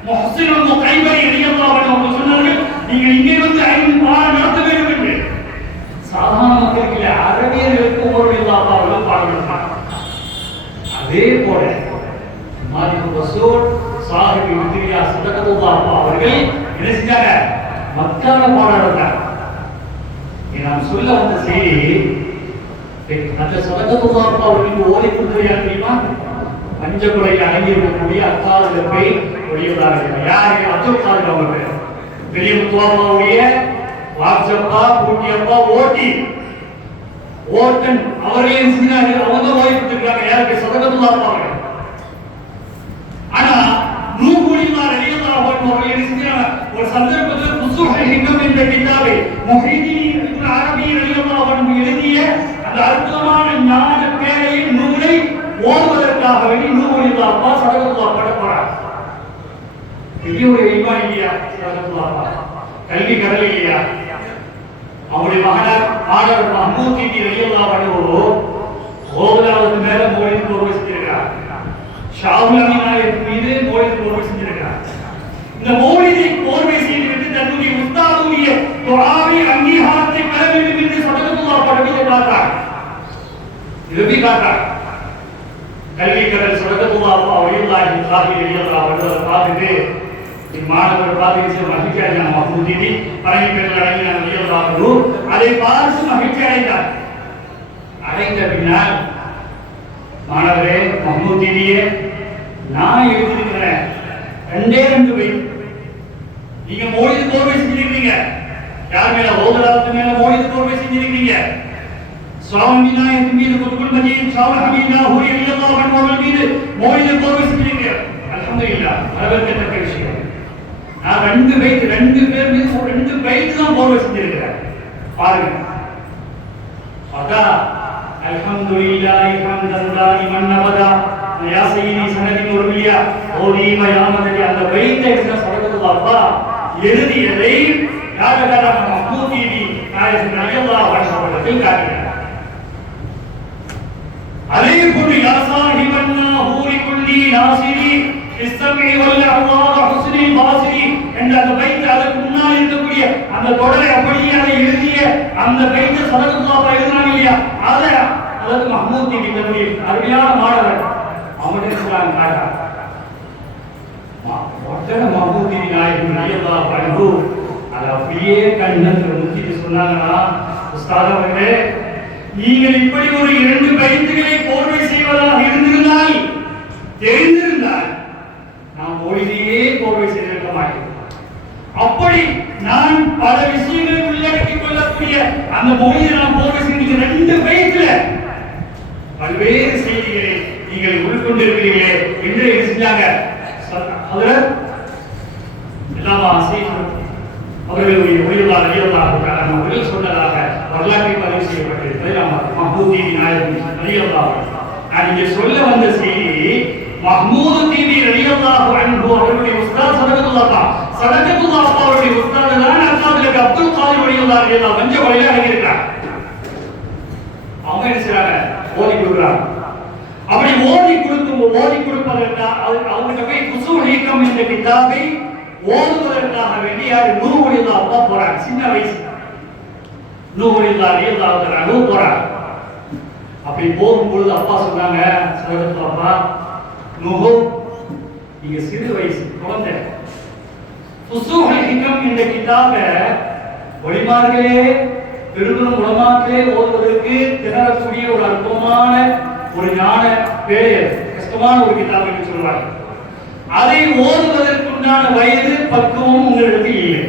முஹ்சினுல் முகைபரி ரலியல்லாஹு அன்ஹு சொன்னார்கள், நீங்கள் இங்கே வந்து 5 பாடம் நடத்த வேண்டும் என்று. சாதாரண மக்களுக்கு அரபியர்களுக்கு உமர் ரலியல்லாஹு அன்ஹு பாடம் நடத்தினார். அதே போல மாதிபுர் ரசூல் சாஹிபு வித்ரியா சதகத்துல்லாஹ் அவர்கள் என்ன செஞ்சாங்க? மக்கால பாடம் நடத்தினார். நாம் சொல்ல வந்த செய்தி அந்த சதகத்துல்லாஹ் அவர்களுக்கு ஓதி கொடுத்தது யார் தெரியுமா? பஞ்சகுலையில் அடங்கியிருக்கக்கூடிய அத்தாதுவை ஒளியுள்ளார்கள். யாரு? அப்துல் காதர் அவங்க பேர். பெரிய முத்துவாப்பாவுடைய வாட்சப்பா கூட்டியப்பா ஓட்டி ஓட்டன் அவர்களே செஞ்சாங்க. அவங்க ஓதி கொடுத்திருக்காங்க. யாருக்கு? சதகத்துல்லாஹ் அவர்கள். ஆனா நூஹ் ரலியல்லாஹு அன்ஹு அவர்கள் என்ன செஞ்சாங்க? ஒரு சந்தர்ப்பத்தில் புசுஹ் ஹிகம் என்ற கிதாபை முஹைதீன் இப்னு அரபி ரலியல்லாஹு அன்ஹு எழுதிய அந்த அற்புதமான ஞான பேழையின் நூலை ஓதுவதற்காக வேண்டி நூறுல்லாஹ் அப்பா சதகத்துல்லாஹ் பட போறார். பெரிய ஒரு ஈமான் இல்லையா சதகத்துல்லாஹ், கல்வி கடல் இல்லையா? அவருடைய மாணவர் மஹ்மூத் தீபி ரலியல்லாஹு அன்ஹு ஓதுவதற்கு மேல மௌலித் போர்வை செஞ்சிருக்கிறார். ஷாவுல் அமீனாவின் மீது மௌலித் போர்வை செஞ்சிருக்கிறார். இந்த மௌலிதை போர்வை செய்துவிட்டு தன்னுடைய உஸ்தாதுடைய துஆவை அங்கீகாரத்தை பெற வேண்டும் என்று சதகத்துல்லாஹ் படவிலே காட்டார். எழுதி காட்டார். கல்வி கடல் சதகத்துல்லாஹ் வலியுல்லாஹி ரலியல்லாஹு அன்ஹு பார்த்துட்டு மாணவர் பார்த்து மகிழ்ச்சி அடைந்தார். மஹ்மூத் தீபி பரவி பெற்ற அடைந்தார் ரலியல்லாஹு அன்ஹு. அதை பார்த்து மகிழ்ச்சி அடைந்தார். அடைந்த பின்னால் மாணவரே மஹ்மூத் தீபியே, நான் எழுதியிருக்கிறேன் 2 பைத். நீங்க மௌலித் போர்வை செஞ்சிருக்கீங்க. யார் மேல? ஓதுலாத்து மேல மௌலித் போர்வை செஞ்சிருக்கீங்க. ஷாவுல் விநாயகத் மீது குத்புல் மஜீத் ஷாவுல் ஹமீதா ஹுரி ரலியல்லாஹு அன்ஹு அவர்கள் மீது மௌலித் போர்வை செஞ்சிருக்கீங்க. அல்ஹம்துலில்லாஹ், வரவேற்கத்தக்க விஷயம். நான் 2 பைத் 2 பேர் மீது 2 பைத் தான் போர்வை செஞ்சிருக்கிறேன். பாருங்க. அதா அல்ஹம்துலில்லாஹி ஹம்தன் தாயிமன் அபதா யா சய்யிதி சனதின் உர்மியா ஓதீம யாமதலி. அந்த பைத்தை சதகத்துல்லாஹ் எழுதியதை யாரகர மஹ்மூத் தீபி ரலியல்லாஹு அன்ஹு அவர்கள் காட்டினார். அதே போன்று யா சாஹிபன் நாஹூரி குல்லி நாசிரி இஸ்ஸமி வல் அஹ்வார் ஹுஸ்னி பாசிரி என்ற அந்த பைத்தை, அதற்கு முன்னால் இருக்கக்கூடிய அந்த தொடரை அப்படியே அதை எழுதிய அந்த பைத்தை சதகத்துல்லாஹ் எழுதினாங்க இல்லையா? அதாவது மஹ்மூத் தீபி தன்னுடைய அருமையான மாணவர் அவனுடைய குர்ஆன் காட்டார். ஒட்டன மஹ்மூத் தீபி நாயகம் ரலியல்லாஹு அன்ஹு அதை அப்படியே கண்ணத்துல முத்திட்டு சொன்னாங்கன்னா, உஸ்தாத் அவர்களே, நீங்கள் இப்படி ஒரு 2 பைத்துகளை போர்வை செய்வதாக இருந்திருந்தால், தெரிந்திருந்தால் நாம் மொழியே போர்வை செய்திருக்க மாட்டோம். அப்படி நான் பல விஷயங்களை உள்ளடக்கிக் கொள்ளக்கூடிய அந்த மொழியை நாம் போர்வை செய்து 2 பைத்துல பல்வேறு செய்திகளை நீங்கள் உள்கொண்டிருக்கிறீர்களே என்று செஞ்சாங்க. அவர்களுடைய உயிர்வாழ் அவர்கள் சொன்னதாக வரலாற்றில் பதிவு செய்யப்பட்டிருக்கிறது. மஹ்மூத் தீபி நாயகம் ரலியல்லாஹு அன்ஹு. நான் இங்கே சொல்ல வந்த செய்தி, மஹ்மூத் தீபி ரலியல்லாஹு அன்ஹு அவர்களுடைய உஸ்தாத் சதகத்துல்லாஹ் அவருடைய உஸ்தாத் தான் அல்லாஹ்வுடைய அப்துல் காதிர் ரலியல்லாஹு அன்ஹு வஞ்ச வழியில அடங்கியிருக்கிறார். அவங்க என்ன செய்றாங்க? ஓதி கொடுக்குறாங்க. அப்படி ஓதி கொடுப்பதற்காக அவங்க போய் குசூல் ஹிகம் என்ற கிதாபை ஓதுவதற்காக வேண்டி யார் நூறுல்லாஹ் அப்பா போறாங்க. சின்ன வயசு நூறுல்லாஹ் ரலியல்லாஹு அன்ஹு போறாங்க. அப்படி போகும்பொழுது அப்பா சொன்னாங்க, சதகத்துல்லாஹ் அப்பா, நூஹு நீங்க சிறு வயசு குழந்தை, குசூல் ஹிகம் என்ற கிதாபை ஒளிமார்களே பெரும்பாலும் உலமாக்களே ஓதுவதற்கு திணறக்கூடிய ஒரு அற்புதமான ஒரு ஞான பேழையர், கஷ்டமான ஒரு கிதாப் என்று சொல்வாங்க. அதை ஓதுவதற்குண்டான வயது பக்குவம் உங்களுக்கு இல்லை.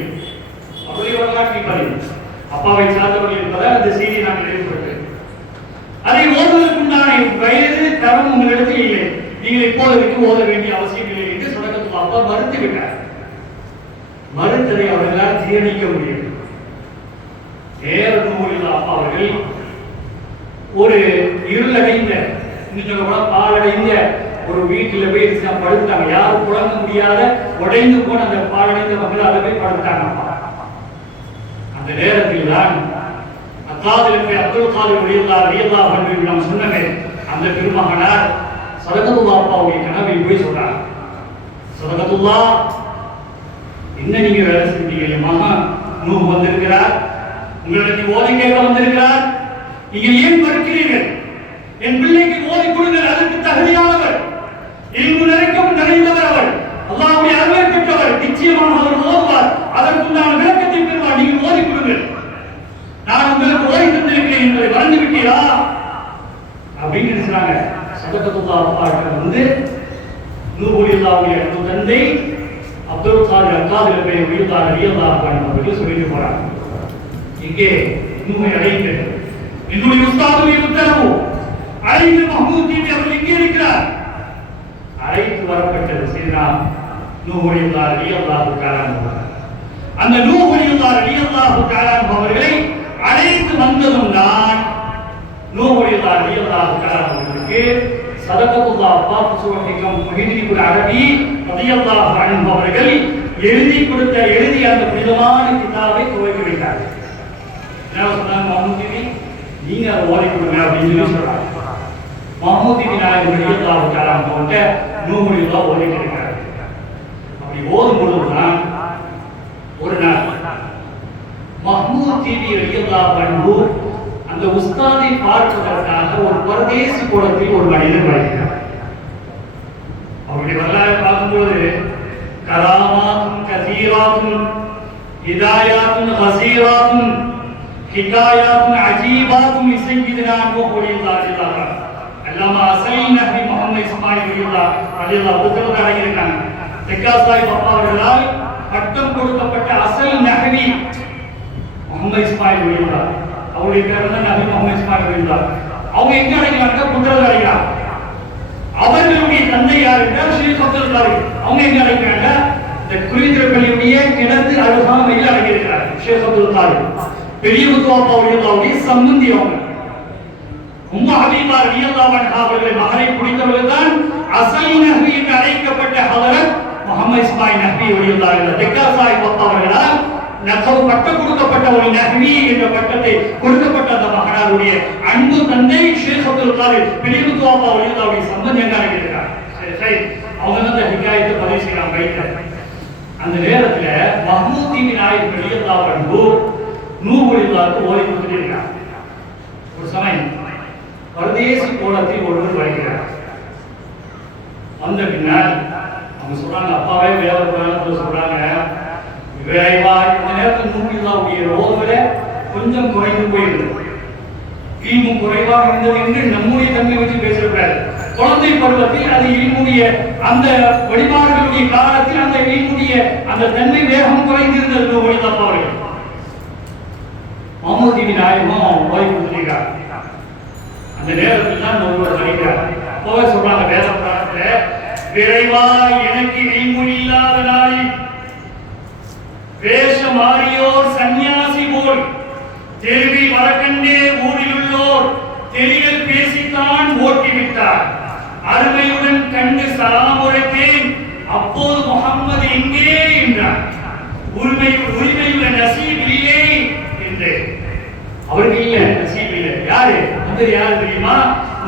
அப்படி வரலாற்று பதிவு அப்பாவை சார்ந்தவர்கள் என்பதால் அந்த செய்தியை நான் நினைவுபடுத்தேன். அதை ஓதுவதற்குண்டான வயது தரம் உங்களுக்கு இல்லை. நீங்கள் இப்போதைக்கு ஓத வேண்டிய அவசியம் இல்லை என்று சதகத்துல்லாஹ் அப்பா மறுத்து விட்டார். மறுத்ததை அவர்களால் ஜீரணிக்க முடியும். அப்பா அவர்கள் ஒரு இருளடைந்த பாலடைந்த ஒரு வீட்டில் போய் படுத்தாங்க. யாரும் புழங்க முடியாத உடைந்து போன அந்த பாலடைந்த மக்கள் போய் படுத்தாங்க. அந்த நேரத்தில் தான் அப்துல் காதிர் ரலியல்லாஹு அன்ஹு நாம் சொன்னமே அந்த பெருமகனார் சதகத்துல்லாஹ் அப்பாவுடைய கனவை போய் சொல்றாங்க. சதகத்துல்லாஹ், என்ன நீங்க வேலை செஞ்சீங்க? மகன் நூஹ் வந்திருக்கிறார், உங்களுக்கு ஓதி கேட்க வந்திருக்கிறார், நீங்கள் ஏன் மறுக்கிறீர்கள்? என் பிள்ளைக்கு ஓதி கொடுங்கள், அதற்கு தகுதியானவர், இல்மு நிறைந்தவர் அவர், அல்லாஹ்வுடைய அருளை பெற்றவர், நிச்சயமாக அவர் ஓதுவார், அதற்குண்டான விளக்கத்தை பெறுவார். நீங்கள் ஓதி கொடுங்கள், நான் உங்களுக்கு ஓதி தந்திருக்கிறேன் என்பதை மறந்து விட்டீரா அப்படின்னு சொன்னாங்க. சதகத்துல்லாஹ் அப்பா வந்து நூஹுல்லாஹுடைய தந்தை அப்துல் காதிர் ரலியல்லாஹு அன்ஹு அவர்கள் சொல்லிட்டு போறாங்க. இங்கே நூஹை அழைக்கிறது. என்னுடைய உஸ்தாதுடைய உத்தரவு, அழைத்து மஹ்மூத் தீபி அவர்கள் இங்கே இருக்கிறார். அழைத்து வரப்பட்டது சீனா நூஹுல்லாஹ் ரலியல்லாஹு தஆலா. அந்த நூஹுல்லாஹ் ரலியல்லாஹு தஆலா அவர்கள் ரலியல்லாஹு தஆலா அவர்களுக்கு சதகத்துல்லாஹ் அப்பாஸ் சுஹைகம் முஹிதீன் அரபி ரலியல்லாஹு அன்ஹு அவர்கள் எழுதி அந்த புனிதமான கிதாபை துவக்கி வைத்தார். என்ன சொன்னாங்க? மஹ்மூதி நீங்க அதை ஓதி கொடுங்க அப்படின்னு சொல்லி சொல்றாங்க. மஹ்மூதி நாயகம் ரலியல்லாஹு தஆலா அவங்க நூறுல்லா ஓதிட்டு இருக்காங்க. அப்படி ஓதும் பொழுதுதான் ஒரு நாள் மஹ்மூதி ரலியல்லாஹு அன்ஹு அந்த உஸ்தாதை பார்ப்பதற்காக ஒரு பரதேசி குளத்தில் ஒரு மனிதன் வருகிறார். அவருடைய வரலாறு பார்க்கும்போது கராமாத்தும் கசீராத்தும் ஹிதாயாத்தும் கசீராத்தும் ஹிகாயாத்தும் அஜீபாத்தும் இசையினா நூஹுல்லாஹ் அல்லாமா அஸல் நபி முஹம்மது இஸ்மாயில் ரலியல்லாஹு தஆலா அடங்கியிருக்காங்க. தெக்காசாய் பாப்பா அவர்களால் பட்டம் கொடுக்கப்பட்ட அஸல் நபி முஹம்மது இஸ்மாயில் ரலியல்லாஹு அவருடைய பேர் தான் நபி முஹம்மது இஸ்மாயில் ரலியல்லாஹு. அவங்க எங்க அடங்கினாங்க? குன்றத்தில் அடங்கினாங்க. அவர்களுடைய தந்தை யார் என்றால் ஷேக் அப்துல் காரி. அவங்க எங்க அடங்கினாங்க? இந்த குருவித்திரப்பள்ளியுடைய கிணத்து அருகாமையில் அடங்கியிருக்கிறார் ஷேக் அப்துல் காரி. பெரிய முத்துவாப்பாவுடைய சம்பந்தி அவங்க. உம்மு ஹபீபா ரலியல்லாஹு அன்ஹா அவர்கள் மகனை பிடித்தவர்கள் தான் அஸல் நஹ்வி என்று அழைக்கப்பட்ட ஹதரத் முஹம்மது இஸ்மாயில் நஹ்வி ரலியல்லாஹு அன்ஹு. தெக்காசாய் பாப்பா அவர்களால் நகவு பட்டம் கொடுக்கப்பட்ட ஒரு நஹ்வி என்ற பட்டத்தை கொடுக்கப்பட்ட அந்த மகனாருடைய அன்பு தந்தை ஷேக் அப்துல் காரி பெரிய முத்துவாப்பாவுடைய சம்பந்தி எங்க அடங்கியிருக்கிறார். சரி, அவங்க தான் அந்த ஹிகாயத்தை பதிவு செய்யலாம் வைத்தார். அந்த நேரத்துல மஹ்மூதி நாயகம் ரலியல்லாஹு அன்ஹு நூஹுல்லாஹ்க்கு ஓதி கொடுத்துட்டு இருக்காங்க. ஒரு சமயம் பரதேசி கோலத்தில் ஒருவர் வருகிறார். வந்த பின்னால் அவங்க சொல்றாங்க, அப்பாவே வேற சொல்றாங்க, விரைவாய் அந்த நேரத்தில் நூஹுல்லாஹ்வுடைய ரோதல கொஞ்சம் குறைந்து போயிருந்தது. ஈமும் குறைவாக இருந்தது என்று நம்முடைய தன்மை வச்சு பேசுகிறார். குழந்தை பருவத்தில் அது ஈமுடைய அந்த வழிபாடுகளுடைய காலத்தில் அந்த ஈமுடைய அந்த தன்மை வேகம் குறைந்திருந்தது. நூஹுல்லாஹ் அவர்கள் மஹ்மூதி நாயகம் ஓதி கொடுத்திருக்கார். அந்த நேரத்தில் தான் ஒருவர் வருகிறார். போக சொல்றாங்க வேத புராணத்துல, விரைவாய் எனக்கு ஈமுன் இல்லாத நாளில் வேஷ மாறியோர் சன்னியாசி போல் தெருவில் வரக்கண்டே ஊரில் உள்ளோர் தெளிகள் பேசித்தான் ஓட்டிவிட்டார். அருமையுடன் கண்டு சலாம் உரைத்தேன். அப்போது முஹம்மது எங்கே என்றார். உரிமையுள்ள நசீப் இல்லை என்று. அவருக்கு இல்ல நசீப் இல்லை. யாரு அந்த யாரு தெரியுமா?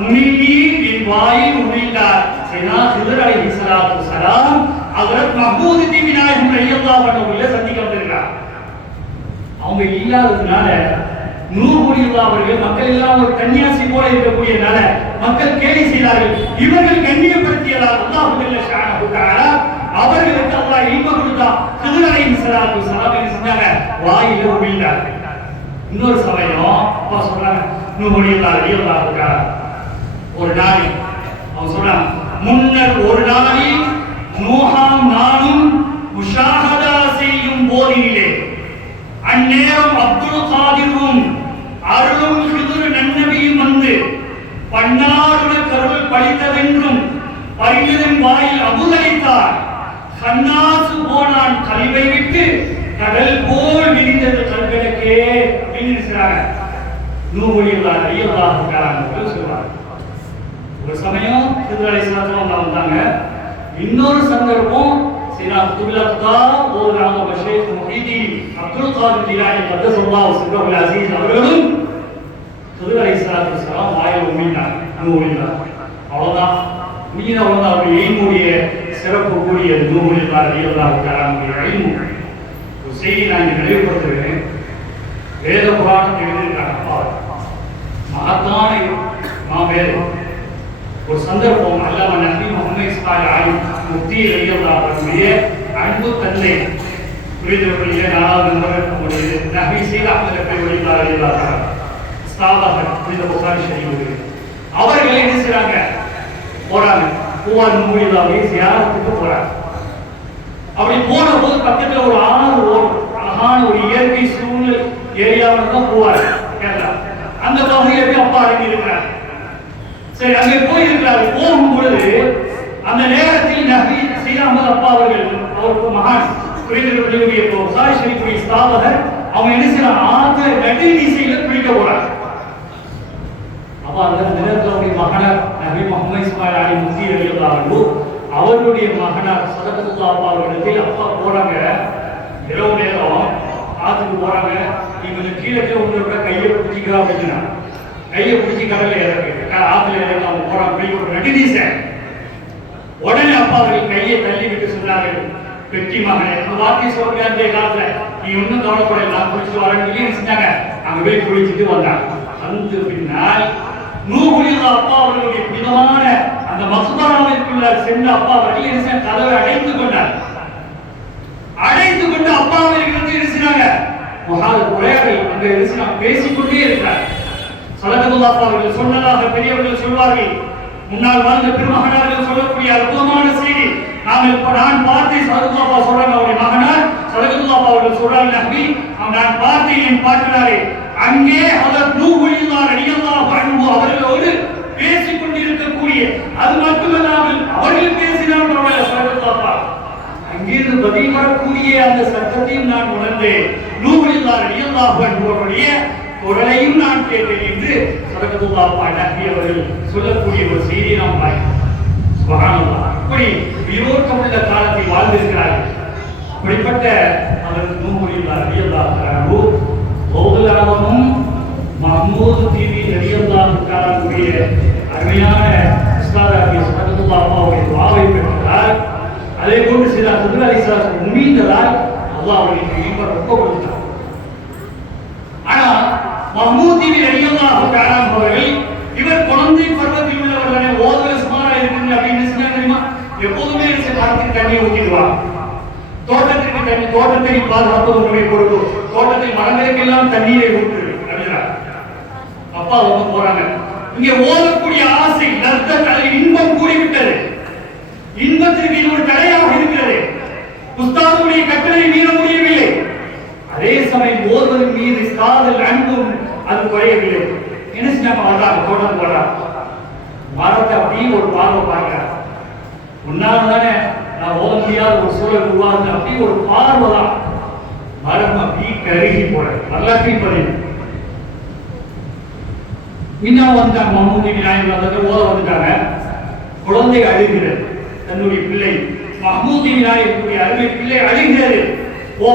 முனில்லீர் என் வாயில் உமிழ்ந்தார் சைனா ஹிதர் அலைஹிஸ்ஸலாத்து வஸலாம் ஹஜ்ரத் மஹ்மூத் தீவி நாயகம் ரலியல்லாஹு அன்ஹு சந்திக்க வந்திருக்கார். அவங்க இல்லாததுனால நூஹுல்லாஹ் அவர்கள் மக்கள் எல்லாம் ஒரு கன்னியாசி போல இருக்கக்கூடியனால மக்கள் கேலி செய்தார்கள். இவர்கள் கண்ணியப்படுத்தியதால் அல்லாஹ் ஜல்ல ஷானஹு தஆலா அவர்களுக்கு அல்லாஹ் இல்ம கொடுத்தா. ஹிதர் அலைஹிஸ்ஸலாத்து வஸலாம் என்ன செஞ்சாங்க? வாயில உமிழ்ந்தார்கள். இன்னொரு சமயம் அப்பா சொல்றாங்க, நூஹுல்லாஹ் ரலியல்லாஹு தஆலா ஒரு நாள் அவங்க சொல்றாங்க, முன்னர் ஒரு நாளில் நூஹாம் நானும் முஷாஹதா செய்யும் போதினிலே அந்நேரம் அப்துல் காதிரும் அருளும் ஹிதுர் நன்னபியும் வந்து பன்னாருட கருள் பழித்ததென்றும் பரிந்ததன் வாயில் அபுதளித்தார். கண்ணாசு போனான் கல்வை விட்டு கடல் போல் விரிந்தது கல்விளக்கே அப்படின்னு சொல்றாங்க. நூஹுல்லாஹ் ரலியல்லாஹு தஆலா சொல்றாங்க. ஒரு சமயம் ஹிதுர் அலைஹிஸ்ஸலாம் வந்தாங்க. இன்னொரு சந்தர்ப்பம் சையத் அப்துல்லா ஓதுறாங்க. ஷேக் முஹிதீன் அப்துல் காதிர் ஜிலானி கத்தஸல்லாஹு சிர்ரஹுல் அஸீஸ் அவர்களும் ஹிதுர் அலைஹிஸ்ஸலாம் வாயில் உமிழ்ந்தாங்க. நூஹுல்லாஹ் அவ்வளவுதான் மீன் அவ்வளவுதான். அவருடைய இல்முடைய சிறப்பு கூடிய நூஹுல்லாஹ் ரலியல்லாஹு தஆலா இல்மு. ஒரு செய்தி நான் இங்கே நினைவுபடுத்துகிறேன். வேத புராணத்தை எழுதியிருக்காங்க மகத்தான மாபேர். ஒரு சந்தர்ப்பம் அல்லாமா நபி முஹம்மது இஸ்மாயில் ஆலி முஃப்தி ரலியல்லாஹு அன்ஹுடைய அன்பு தந்தை புரிதவர்களிலே 4வது நபர் நம்முடைய நபி சீத் அஹ்மத் ரலியல்லாஹு அன்ஹு ஸ்தாபகர் புனித புகாரி ஷரீஃப் அவர்கள் என்ன செய்றாங்க? போறாங்க. பூவார் நூஹுல்லாஹ்வை ஜியாரத்துக்கு போறாங்க. அப்படி போன போது பக்கத்துல ஒரு ஆறு ஓடும். அழகான ஒரு இயற்கை சூழ்நிலை ஏரியாவில் தான் போவார் கேரளா. அந்த பகுதியில போய் அப்பா அடங்கி இருக்கிறார். சரி, அங்கே போயிருக்கிறார். போகும் பொழுது அந்த நேரத்தில் நபி சீத் அஹ்மத் அப்பா அவர்கள் அவருக்கு மகான் புரிதவர்களுடைய புகாரி ஷரீஃபுடைய ஸ்தாபகர் அவங்க என்ன செய்யறாங்க? ஆற்று நடு திசையில குளிக்க போறாங்க. அப்ப அந்த நேரத்தில் இஸ்மாயில் அலி முஃப்தி ரலியல்லாஹு அன்ஹு அவருடைய மகனார் சதகத்துல்லாஹ் அவர்களிடத்தில் அப்பா போறாங்க, இரவு நேரம் ஆத்துக்கு போறாங்க, நீ கொஞ்சம் கீழே உங்களை விட கையை பிடிச்சிக்கா அப்படின்னா கையை பிடிச்சி கடல்ல இறக்கு ஆத்துல இறங்க அவங்க போறாங்க, போய் ஒரு நடுநீச உடனே அப்பா அவர்கள் கையை தள்ளி விட்டு சொன்னார்கள், வெற்றி மகனே அந்த வார்த்தை சொல்ற அந்த காலத்துல நீ ஒன்னும் கவலைப்பட, நான் குளிச்சுட்டு வரேன்னு சொல்லி செஞ்சாங்க. அங்க போய் குளிச்சுட்டு வந்தாங்க. அந்த பின்னால் நூஹுல் அப்பா அவர்களுடைய புனிதமான அந்த மக்பராவிற்குள்ள சென்ற அப்பா அவர்கள் கதவை அடைத்து கொண்டார். அடைத்து கொண்டு அப்பா அவர்கள் இருக்கிறாங்க உரையாடல் அங்க இருக்கிறாங்க, பேசிக்கொண்டே இருக்கிறார். சல்லல்லாஹு அலைஹி அவர்கள் சொன்னதாக பெரியவர்கள் சொல்வார்கள், முன்னால் வாழ்ந்த பெருமகனார்கள் சொல்லக்கூடிய அற்புதமான செய்தி. நான் பார்த்தேன் சல்லல்லாஹு சொல்றாங்க, அவருடைய மகனார் சல்லல்லாஹு அவர்கள் சொல்றாங்க, நபி நான் பார்த்தேன் என் பாட்டனாரே, அங்கே ஹஜ்ரத் நூஹ் ரலியல்லாஹு அன்ஹு அவர்களோடு பேசிக் கொண்டிருக்கக்கூடிய, அது மட்டுமல்லாமல் அவர்கள் பேசினார்கள் சல்லல்லாஹு அங்கிருந்து பதில் வரக்கூடிய அந்த சத்தத்தையும் நான் உணர்ந்தேன். நூஹ் ரலியல்லாஹு அன்ஹு அவருடைய குரலையும் நான் கேட்டேன் என்று சல்லல்லாஹு அலைஹி அவர்கள் சொல்லக்கூடிய ஒரு செய்தியை நாம் பார்க்கிறோம். சுப்ஹானல்லாஹ், இப்படி விரோதமுள்ள காலத்தில் வாழ்ந்திருக்கிறார்கள். அப்படிப்பட்ட ஹஜ்ரத் நூஹ் ரலியல்லாஹு அன்ஹு ஓதுலாவும் மஹ்மூத் தீவி ரலியல்லாஹு தஆலாவுடைய அருமையான உஸ்தாதாகிய சல்லல்லாஹு அவருடைய துஆவை பெற்றார். அதே போன்று சில ஹஜ்ரத் அலிஸ்ஸலாம் முனீந்ததால் அல்லாஹ் அவர்களுக்கு ஈமான் ரொம்ப கொடுத்தார். ஆனா மஹ்மூத் தீவி ரலியல்லாஹு தஆலா அவர்கள் இவர் குழந்தை பருவத்தில் உள்ளவர்களே ஓதுல சுமாரா இருக்குங்க அப்படின்னு சொன்னாங்க தெரியுமா? எப்போதுமே மரத்துக்கு தண்ணி ஊற்றிடுவாங்க, தோட்டத்திற்கு தண்ணி, தோட்டத்தை பாதுகாப்பது உங்களுடைய பொறுப்பு, தோட்டத்தில் மரங்களுக்கெல்லாம் தண்ணீரை ஊற்று அப்படின்னா அப்பா அவங்க போறாங்க. இங்கே ஓதக்கூடிய ஆசை நர்த்த கடலில் இன்பம் கூடிவிட்டது, இன்பத்திற்கு இது ஒரு தடையாக இருக்கிறது, உஸ்தாதுடைய கட்டளை மீற முடியவில்லை. அதே சமயம் ஓதுவதன் மீது காதல் அன்பும் அது குறையவில்லை. என்ன செஞ்சாங்க, வர்றாங்க தோட்டம் போடுறாங்க, மரத்தை அப்படியே ஒரு பார்வை பார்க்கிறாங்க. முன்னாள் தானே நான் ஓத முடியாத ஒரு சூழல் உருவாகுது, அப்படி ஒரு பார்வை தான், மரம் அப்படி கருகி போற வரலாற்றையும் பதிவு. இன்னும் வந்தாங்க மஹ்மூத் நாயகம் ஓத வந்துட்டாங்க. குழந்தை அழுகிறது, தன்னுடைய பிள்ளை மஹ்மூத் நாயகத்துடைய அருமை பிள்ளை அழுகிறது. ஓ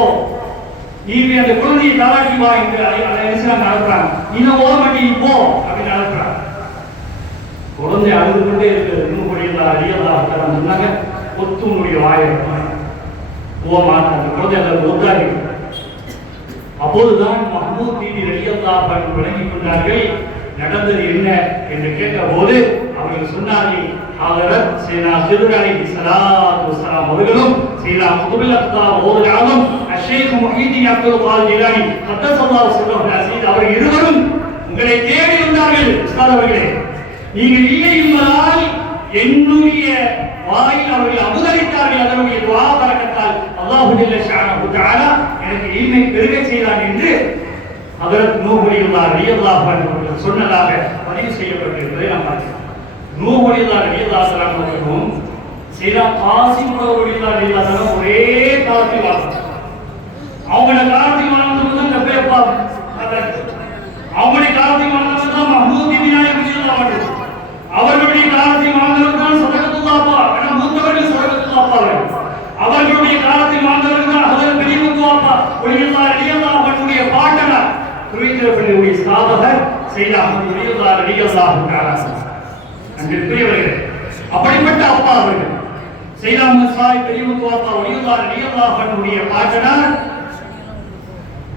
நீ அந்த குழந்தையை தாராட்டி வா என்று அனுப்புறாங்க. இன்னும் ஓத மாட்டேங்க போ அப்படின்னு அனுப்புறாங்க. குழந்தை அழுது கொண்டே இருக்கிறது. இன்னும் சொன்னாங்க, ஒத்துனுடைய வாயை குழந்தை அந்த ஒத்தாரி. அப்போதுதான் மஹ்மூத் ரலியல்லாஹு அன்ஹு விளங்கிக் கொண்டார்கள் நடந்தது என்ன என்று கேட்ட போது அவர்கள் சொன்னார்கள், ஹஜரத் சையனா ஹிதர் அலைஹிஸ்ஸலாத்து வஸலாம் அவர்களும் சையனா குதுபுல் அக்தாப் ஓதுல் ஆலம் அஷேக் முஹிதீன் அப்துல் காதிர் ஜிலானி கத்தஸல்லாஹு சிர்ரஹு அஸீஸ் அவர்கள் இருவரும் உங்களை தேடி வந்தார்கள். உஸ்தாத் அவர்களே, நீங்கள் இல்லை என்பதால் என்னுடைய வாயில் அவர்கள் அமுதளித்தார்கள், அதனுடைய துஆ பரக்கத்தால் அல்லாஹ் ஜல்ல ஷஅனஹு தஆலா எனக்கு இல்மை பெருக செய்தான் என்று ஹஜ்ரத் நூஹ் ரலியல்லாஹு அன்ஹு சொன்னதாக பதிவு செய்யப்பட்டிருக்கிறதை நாம் பார்க்கிறோம். நூஹ் ரலியல்லாஹு அவர்களும் சையதா காசிம் ரலியல்லாஹு ஒரே காலத்தில் வாழ்ந்தாங்க. அவங்கள காலத்தில் வாழ்ந்தவங்க தான் நபியப்பா, அவங்களுடைய காலத்தில் வாழ்ந்தவங்க தான் மஹ்மூத் நாயகம் ரலியல்லாஹு அன்ஹு, அவர்களுடைய காலத்தில் வாழ்ந்தவர்கள் தான் சதகத்துல்லாஹ் மூத்தவர்கள் சதகத்துல்லாஹ், அவர்களுடைய காலத்தில் வாழ்ந்தவர்கள் தான் ஹஜ்ரத் பெரியமுத்துவாப்பா ரலியல்லாஹு அன்ஹுடைய பாட்டனார் குறிப்பிடப்படக்கூடிய ஸ்தாபகர் சையத் அஹ்மத் ரலியல்லாஹு தஆலா. அன்பிற்குரியவர்களே, அப்படிப்பட்ட அப்பா அவர்கள் சையத் அஹ்மத் சாஹிப் பெரியமுத்துவாப்பா ரலியல்லாஹு அன்ஹுடைய பாட்டனார்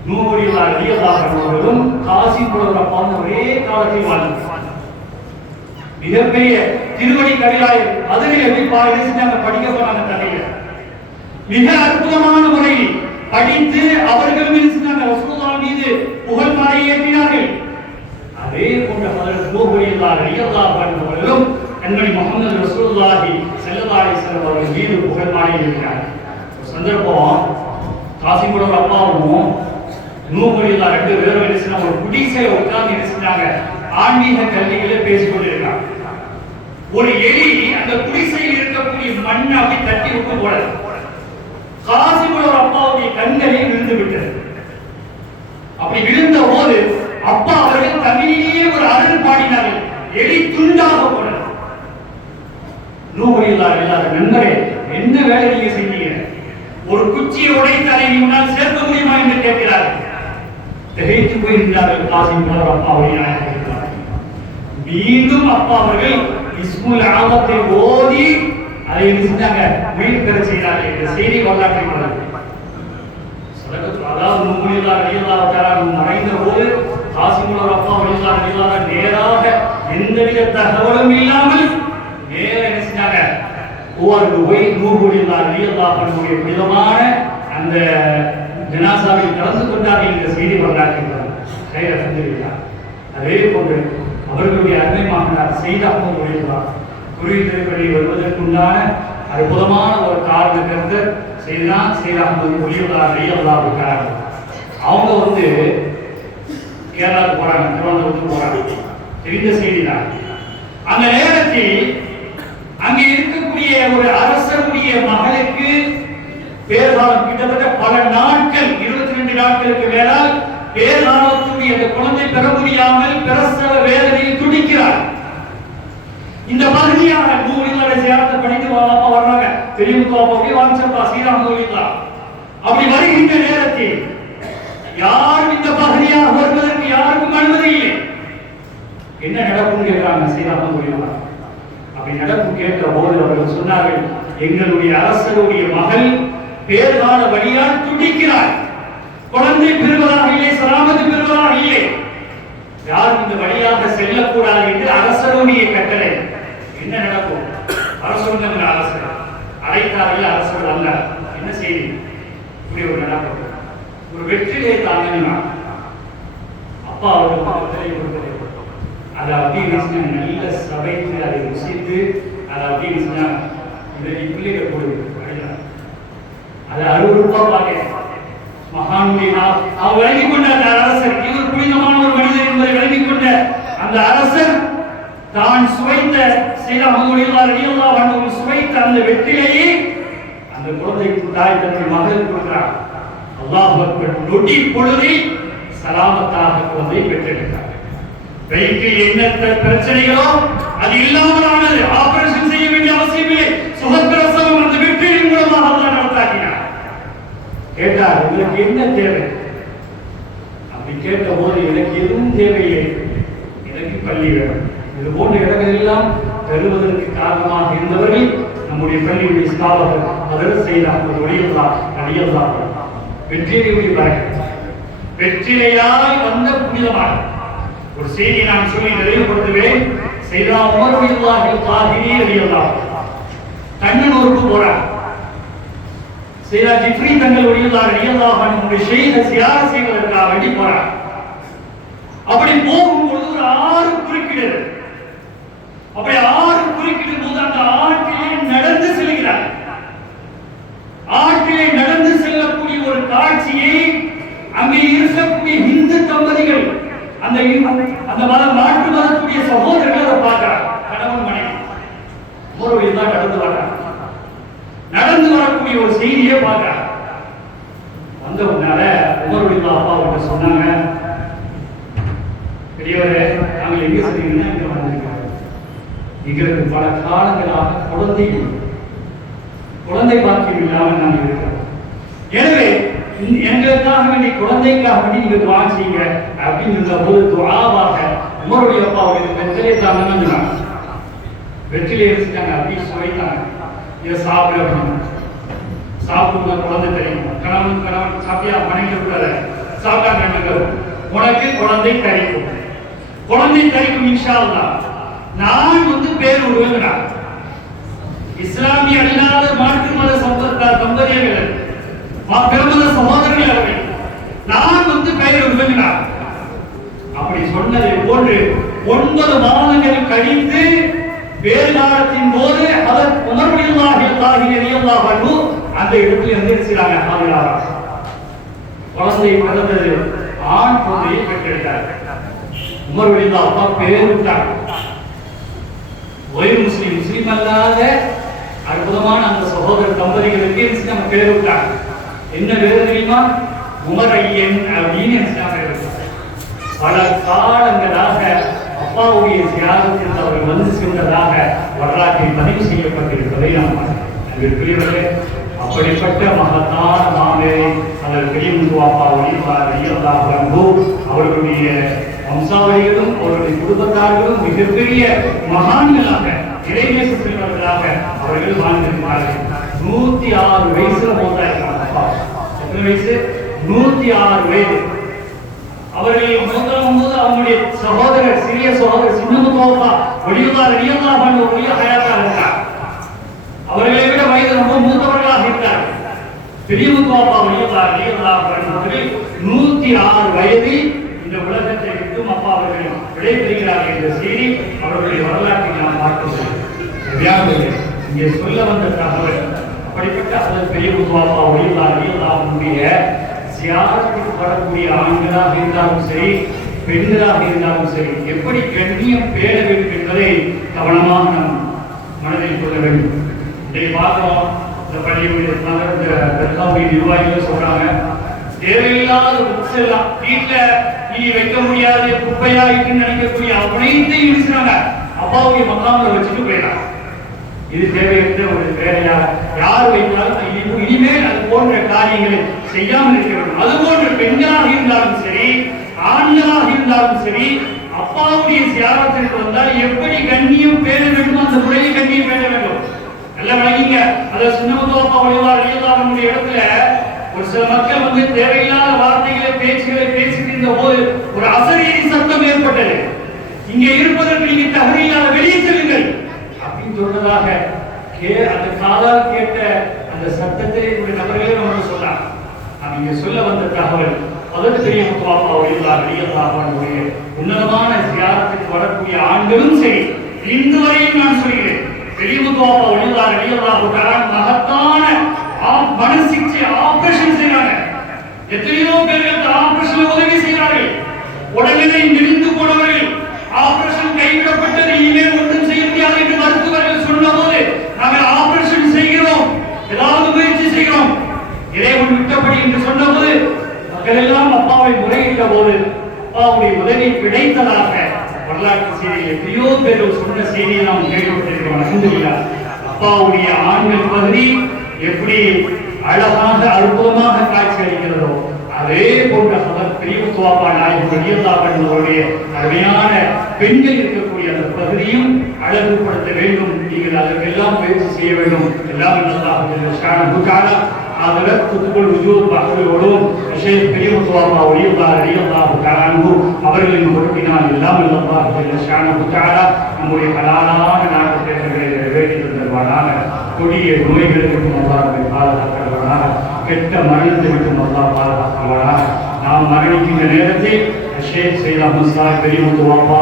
நூஹ் ரலியல்லாஹு அன்ஹு அவர்களும் காசிம் அப்பா ஒரே காலத்தில் வாழ்ந்தார். மிகப்பெரிய திருவடி கவிராயர் அதில் எப்படி படிக்க போனாங்க கதையில மிக அற்புதமான முறையில் படித்து அவர்கள் மீது ரசூலுல்லாஹ் மீது புகழ் மாலை ஏற்றினார்கள். அதே போன்ற ஹஜ்ரத் நூஹ் ரலியல்லாஹு அன்ஹு அவர்களும் கண்மணி முஹம்மது ரசூலுல்லாஹ் ஸல்லல்லாஹு அலைஹி வஸல்லம் அவர்கள் மீது புகழ் மாலை ஏற்றினார்கள். ஒரு சந்தர்ப்பம் காசிம் அப்பாவும் நூஹ் ரலியல்லாஹு ரெண்டு பேரும் என்ன ஒரு குடிசையில உட்கார்ந்து என்ன செஞ்சாங்க, ஆன்மீக கல்விகளை பேசிக் கொண்டிருக்கிறாங்க. ஒரு எலி அந்த குடிசையில் இருக்கக்கூடிய மண்ணை அப்படி தட்டி விட்டு போனது. காசிம் அப்பாவுடைய கண்களே விழுந்து விட்டது. அப்படி விழுந்த போது அப்பா அவர்கள் தமிழிலேயே ஒரு அருள் பாடினார்கள், எலி துண்டாக போனது. நூறுலார் இல்லாத நண்பரே, என்ன வேலை நீங்க செஞ்சீங்க? ஒரு குச்சியை உடைத்து அதை முன்னால் சேர்க்க முடியுமா என்று கேட்கிறார்கள். திகைத்து போயிருக்கிறார்கள். காசிம் அப்பா அவர்கள் மீண்டும் அப்பா அவர்கள் இஸ்முல் ஆலத்தை ஓதி அதை செஞ்சாங்க, மீட் பெற செய்தார்கள் என்ற செய்தி வரலாற்றில் உள்ளது. அதாவது நூறுலார் அலியல்லாஹு மறைந்த போது காசிமுல்லர் அப்பா அவர்கள் நேராக எந்தவித தகவலும் இல்லாமல் நேர என்ன செஞ்சாங்க, போய் நூறுலார் அலியல்லாஹு புனிதமான அந்த ஜனாசாவில் கலந்து கொண்டார்கள் என்ற செய்தி வரலாற்றில் செஞ்சிருக்கிறார். அதே போன்று அவர்களுடைய அருமை மகனார் செய்த அஹ்மது குருவித்திரைப்பள்ளி வருவதற்குண்டான அற்புதமான ஒரு காரண கருத்து செய்தான் செய்த அஹ்மது ஒளியுள்ளார். அவங்க கேரளாவுக்கு போறாங்க, திருவனந்தபுரத்துக்கு போறாங்க, தெரிந்த செய்தி தான். அந்த நேரத்தில் அங்கே இருக்கக்கூடிய ஒரு அரசருடைய மகளுக்கு பேர்காலம் கிட்டத்தட்ட பல நாட்கள், 22 நாட்களுக்கு மேலால் பேர்காலத்துடைய அந்த குழந்தை பெற முடியாமல் பிரசவ வேதனையில் துடிக்கிறார். இந்த பகுதியாக நூலிலாரை சேர்த்து படித்து வாப்பா வர்றாங்க, பெரியமுத்து அப்படி வாங்கப்பா ஸ்ரீராம் நூலிலா. அப்படி வருகின்ற நேரத்தில் யாரும் இந்த பகுதியாக வருவதற்கு யாருக்கும் அனுமதி இல்லை. என்ன நடக்கும் கேட்கிறாங்க ஸ்ரீராம் நூலிலா. அப்படி நடக்கும் கேட்கிற போது அவர்கள் சொன்னார்கள், எங்களுடைய அரசருடைய மகள் பேர்கால வழியால் துடிக்கிறார், குழந்தை பெறுவதாக இல்லை, சலாமத்து பெறுவதாக இல்லை, யாரும் இந்த வழியாக செல்லக்கூடாது என்று அரசருடைய கட்டளை. என்ன நடக்கும்? அரசுங்கிற அரசர் அழைத்தார்கள், அரசர் அல்ல. என்ன செய்தி? இப்படி ஒரு நடக்கும். ஒரு வெற்றிலே தாங்கன்னா அப்பா அவர்கள் அதை அப்படி நல்ல சபைத்து அதை ருசித்து அதை அப்படி பிள்ளைகள் கொடுக்கு அதை அறுவருப்பா பார்க்க மகானுடைய அவர் விளங்கிக் கொண்ட அந்த அரசர், இவர் புனிதமான ஒரு மனிதர் என்பதை விளங்கிக் கொண்ட அந்த அரசர் தான் சுவைத்த சுவைத்த அந்த வெற்றிலையே அந்த குழந்தைக்கு தாய் தன்னுடைய மகளுக்கு கொடுக்கிறார். அல்லாஹ் அக்பர். நொடி பொழுதில் சலாமத்தாக குழந்தை பெற்றெடுத்தார். வயிற்றில் என்ன பிரச்சனைகளோ அது இல்லாமலானது, ஆபரேஷன் செய்ய வேண்டிய அவசியம் இல்லை, சுகப்பிரசவம் அந்த வெற்றியின் மூலமாக அல்லாஹ் நடத்தாக்கினார். கேட்டார், உங்களுக்கு என்ன தேவை? அப்படி கேட்ட போது, எனக்கு எதுவும் தேவையில்லை, எனக்கு பள்ளி வேணும். இது போன்ற இடங்கள் எல்லாம் பெறுவதற்கு காரணமாக இருந்தவர்கள் நம்முடைய பள்ளியுடைய ஸ்தாபகர் அதற்கு செய்தார். ஒரு அடியல்லார் வெற்றிலையுடைய பறக்க வெற்றிலையாய் வந்த புனிதமான ஒரு செய்தியை நான் சொல்லி நிறைவுபடுத்துவேன். செய்தா உமர் அடியல்லார் கண்ணனூருக்கு போறார். செய்தா ஜிப்ரி தங்கள் அடியல்லாஹ் ஷேக சியார செய்வதற்காக வேண்டி போறார். அப்படி போகும்போது ஒரு ஆறு குறுக்கிடுது. அப்படி ஆறு குறுக்கிடும் போது அந்த ஆற்றிலே நடந்து செல்கிறார். ஆற்றிலே நடந்து செல்லக்கூடிய ஒரு காட்சியை அங்கே இருக்கக்கூடிய இந்து தம்பதிகள், அந்த மதம் மாற்று மதத்துடைய சகோதரர்கள் அதை பார்க்கிறார். கணவன் மனைவி ஒருவரை தான் நடந்து வர்றார். நடந்து வரக்கூடிய ஒரு செய்தியை பார்க்கிறார். வந்தவனால உமருடைய அப்பா அவர்கிட்ட சொன்னாங்க, பெரியவரே, நாங்கள் எங்க சொன்னீங்கன்னா இங்க வந்திருக்கோம். எங்களுக்கு பல காலங்களாக குழந்தை பாக்கியம் இல்லாமல் நாங்கள் இருக்கிறோம். எனவே எங்களுக்காக வேண்டிய குழந்தைக்காக வேண்டி நீங்க துவா செய்யுங்க அப்படிங்கிற போது துவாவாக உமருடைய அப்பா அவர்களுக்கு வெற்றிலே தாங்க வெற்றிலே இருந்துட்டாங்க. அப்படி சுவைத்தாங்க. இதை சாப்பிட சாப்பிடுங்க, குழந்தை தெரியும். கணவன் சாப்பியா மனைவி கூடாத சாப்பிட்டாங்க. உனக்கு குழந்தை கிடைக்கும், குழந்தை கிடைக்கும் இன்ஷா அல்லாஹ். நான் பேர் உருவாக்குறார். இஸ்லாமிய அல்லாத மாற்று மத தம்பதியர்கள் பெருமத சகோதரர்கள் அவர்கள் நான் பெயர் உருவாக்குறார். அப்படி சொன்னதை போன்று 9 மாதங்கள் கழித்து வேறு காலத்தின் போது அவர் உமர்வுல்லாஹி அந்த இடத்தில் எந்திரிச்சாங்க. குழந்தை பிறந்தது, ஆண் குழந்தையை பெற்றெடுத்தார். உமர்வுல்லா அப்பா பேர் விட்டார். ஒரு முஸ்லிம் அல்லாத அற்புதமான அந்த சகோதர தம்பதிகளுக்கு நம்ம பேர் விட்டார். என்ன பேர் தெரியுமா? உமர் ஐயன் அப்படின்னு பல காலங்களாக அப்பா அப்பாவுடைய தியாகத்தில் அவர்கள் வந்து சென்றதாக வரலாற்றில் பதிவு செய்யப்பட்டிருப்பதை நாம் பார்க்கிறோம். அப்படிப்பட்ட மகத்தான மாமேரை அதற்கு பெரியமுத்து அப்பா அவர்களுடைய வம்சாவளிகளும் அவருடைய குடும்பத்தார்களும் மிகப்பெரிய மகான்களாக இறைநேச செல்வர்களாக அவர்கள் வாழ்ந்திருக்கிறார்கள். 106 வயசுல மூத்தாயிருக்காங்க. அப்பா எத்தனை வயசு? 106 வயது. அவர்கள் மூத்தம்போது அவங்களுடைய சகோதரர் சிறிய சகோதரர் சின்னமுத்து அப்பா ஒளியுடைய ஹயாத்தாக இருந்தார். அவர்களை விட வயது ரொம்ப மூத்தவர்களாக இருக்கிறார்கள். பெரியமுத்து அப்பா ஒளியுடைய 106 வயதில் இந்த உலகத்தை விட்டும் அப்பா அவர்கள் விடைபெறுகிறார்கள் என்ற செய்தி அவர்களுடைய வரலாற்றை நாம் பார்க்கிறோம். இங்கே சொல்ல வந்த தகவல் அப்படிப்பட்ட அதன் பெரியமுத்து அப்பா ஒளியுடைய சியாரத்துக்கு வரக்கூடிய ஆண்களாக இருந்தாலும் சரி, பெண்களாக இருந்தாலும் சரி, எப்படி கண்ணியம் பேண வேண்டும் என்பதை கவனமாக நாம் மனதில் கொள்ள வேண்டும். இதை பார்க்கிறோம். இந்த பள்ளியுடைய தற்காப்புடைய நிர்வாகிகள் சொல்றாங்க, தேவையில்லாத புக்ஸ் எல்லாம் வீட்டுல நீ வைக்க முடியாது, குப்பையா இருக்குன்னு நினைக்கக்கூடிய அனைத்தையும் இடிச்சுறாங்க. அப்பாவுடைய மக்காமல வச்சுட்டு போயிடறாங்க. இது தேவையற்ற ஒரு வேலையா? யார் வைத்தாலும் இனிமேல் அது போன்ற காரியங்களை செய்யாமல் இருக்க வேண்டும். அதுபோன்ற பெண்களாக இருந்தாலும் சரி, ஆண்களாக இருந்தாலும் சரி, அப்பாவுடைய சியாரத்திற்கு வந்தால் எப்படி கண்ணியம் பேண வேண்டும், அந்த முறையை கண்ணியம் பேண வேண்டும். நல்ல வழங்கிங்க. அதை சின்னமுத்து அப்பா நம்முடைய இடத்துல ஒரு சில மக்கள் வந்து தேவையில்லாத வார்த்தைகளை பேச்சுகளை பேசிட்டு இருந்த போது ஒரு அசரீரி சத்தம் ஏற்பட்டது. இங்கே இருப்பதற்கு நீங்க தகுதியில்லாத வெளியே செல்லுங்கள் அப்படின்னு சொன்னதாக அந்த காதால் கேட்ட அந்த சத்தத்தை ஒரு நபர்களே நம்ம சொல்றாங்க. நாம் இங்க சொல்ல வந்த தகவல் அதற்கு பெரியமுத்து அப்பா ஒளியுடைய உன்னதமான சியாரத்துக்கு வரக்கூடிய ஆண்களும் சரி, இன்று வரையும் நான் சொல்கிறேன், பெரியமுத்து அப்பா ஒளியுடைய மகத்தான மன சிகிச்சை ஆபரேஷன் செய்யறாங்க. எத்தனையோ பேருக்கு ஆபரேஷன் உதவி செய்கிறார்கள். உடல்நிலை நெறிந்து போனவர்கள் ஆபரேஷன் கைவிடப்பட்டது, இனிமேல் ஒன்றும் செய்ய முடியாது என்று மருத்துவர்கள் சொன்ன போது நாங்கள் ஆபரேஷன் செய்கிறோம், ஏதாவது முயற்சி செய்கிறோம், இறைவன் விட்டபடி என்று சொன்ன போது மக்கள் எல்லாம் அப்பாவை முறையிட்ட போது அப்பாவுடைய உதவி கிடைத்ததாக வரலாற்று செய்தியில் எத்தனையோ பேர் சொன்ன செய்தியை நாம் கேள்விப்பட்டிருக்கிறோம். அல்ஹம்துலில்லாஹ். அப்பாவுடைய ஆண்கள் பகுதி எப்படி அழகாக அற்புதமாக காட்சி அளிக்கிறதோ அதே போன்ற பெரியமுத்து அப்பா நாயகனுடைய அருமையான பெண்கள் இருக்கக்கூடிய அந்த பகுதியும் அழகுபடுத்த வேண்டும். நீங்கள் அதற்கெல்லாம் முயற்சி செய்ய வேண்டும். எல்லாம் அவர்களின் பொறுப்பினால் எல்லாம் நம்முடைய ஹலாலான நாட்டை வேண்டி தருவானாக. கொடிய நோய்களுக்கும் அல்லாஹ்வை பாதுகாக்கிறவனாக, கெட்ட மரணத்தை விட்டும் அல்லாஹ் பாதுகாக்கிறவனாக. நாம் மரணிக்கின்ற நேரத்தில் ஷேக் சையத் அஹ்மத் சாஹிப் பெரியமுத்து அப்பா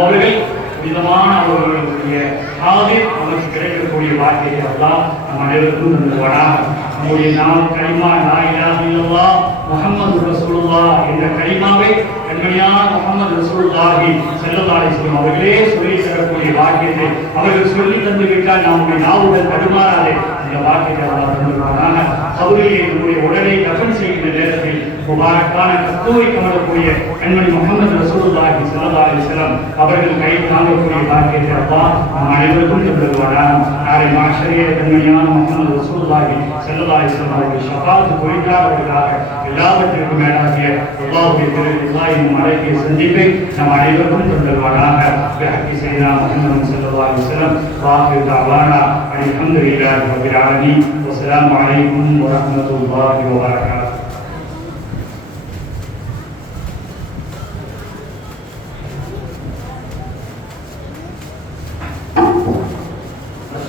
அவர்கள் விதமான அவர்களுடைய காதில் நமக்கு கிடைக்கக்கூடிய வார்த்தையை எல்லாம் நம் அனைவருக்கும் தந்துவானாக. நம்முடைய நாம் கலிமா லா இலாஹ இல்லல்லாஹ் முஹம்மது ரசூலுல்லாஹ் என்ற கலிமாவை கண்மணியான முஹம்மது ரசூலுல்லாஹி ஸல்லல்லாஹு அலைஹி வஸல்லம் அவர்களே சொல்லி தரக்கூடிய வாக்கியத்தை அவர்கள் சொல்லி தந்து விட்டால் நம்முடைய நாவுடன் தடுமாறாதே இந்த வாக்கியத்தை அல்லாஹ் தந்துவானாக. கபரிலே நம்முடைய உடலை கஃன் செய்கின்ற நேரத்தில் முபாரக்கான கஸ்தூரி கமலக்கூடிய கண்மணி முஹம்மது ரசூலுல்லாஹி ஸல்லல்லாஹு அலைஹி வஸல்லம் அவர்கள் கை தாங்கக்கூடிய வாக்கியத்தை அல்லாஹ் நம் அனைவருக்கும் தந்துவானாக. நாளை மாஷரியே கண்மணியான முஹம்மது ரசூலுல்லாஹி ஸல்லல்லாஹு அலைஹி வஸல்லம் அவர்கள் ஷஃபாஅத் குறித்தார்களாக எல்லாவற்றிற்கும் மேலாகிய அல்லாஹ்வுடைய திருவிழாவின் மலையை சந்திப்பை நம் அனைவருக்கும் தந்துவானாக. பிஹக்கி சையதுனா முஹம்மது ஸல்லல்லாஹு அலைஹி வஸல்லம் வாஹிரு தஅவானா அல்ஹம்துலில்லாஹி ரப்பில் ஆலமீன். வஸ்ஸலாமு அலைக்கும் வரஹ்மத்துல்லாஹி வபரகாத்துஹு.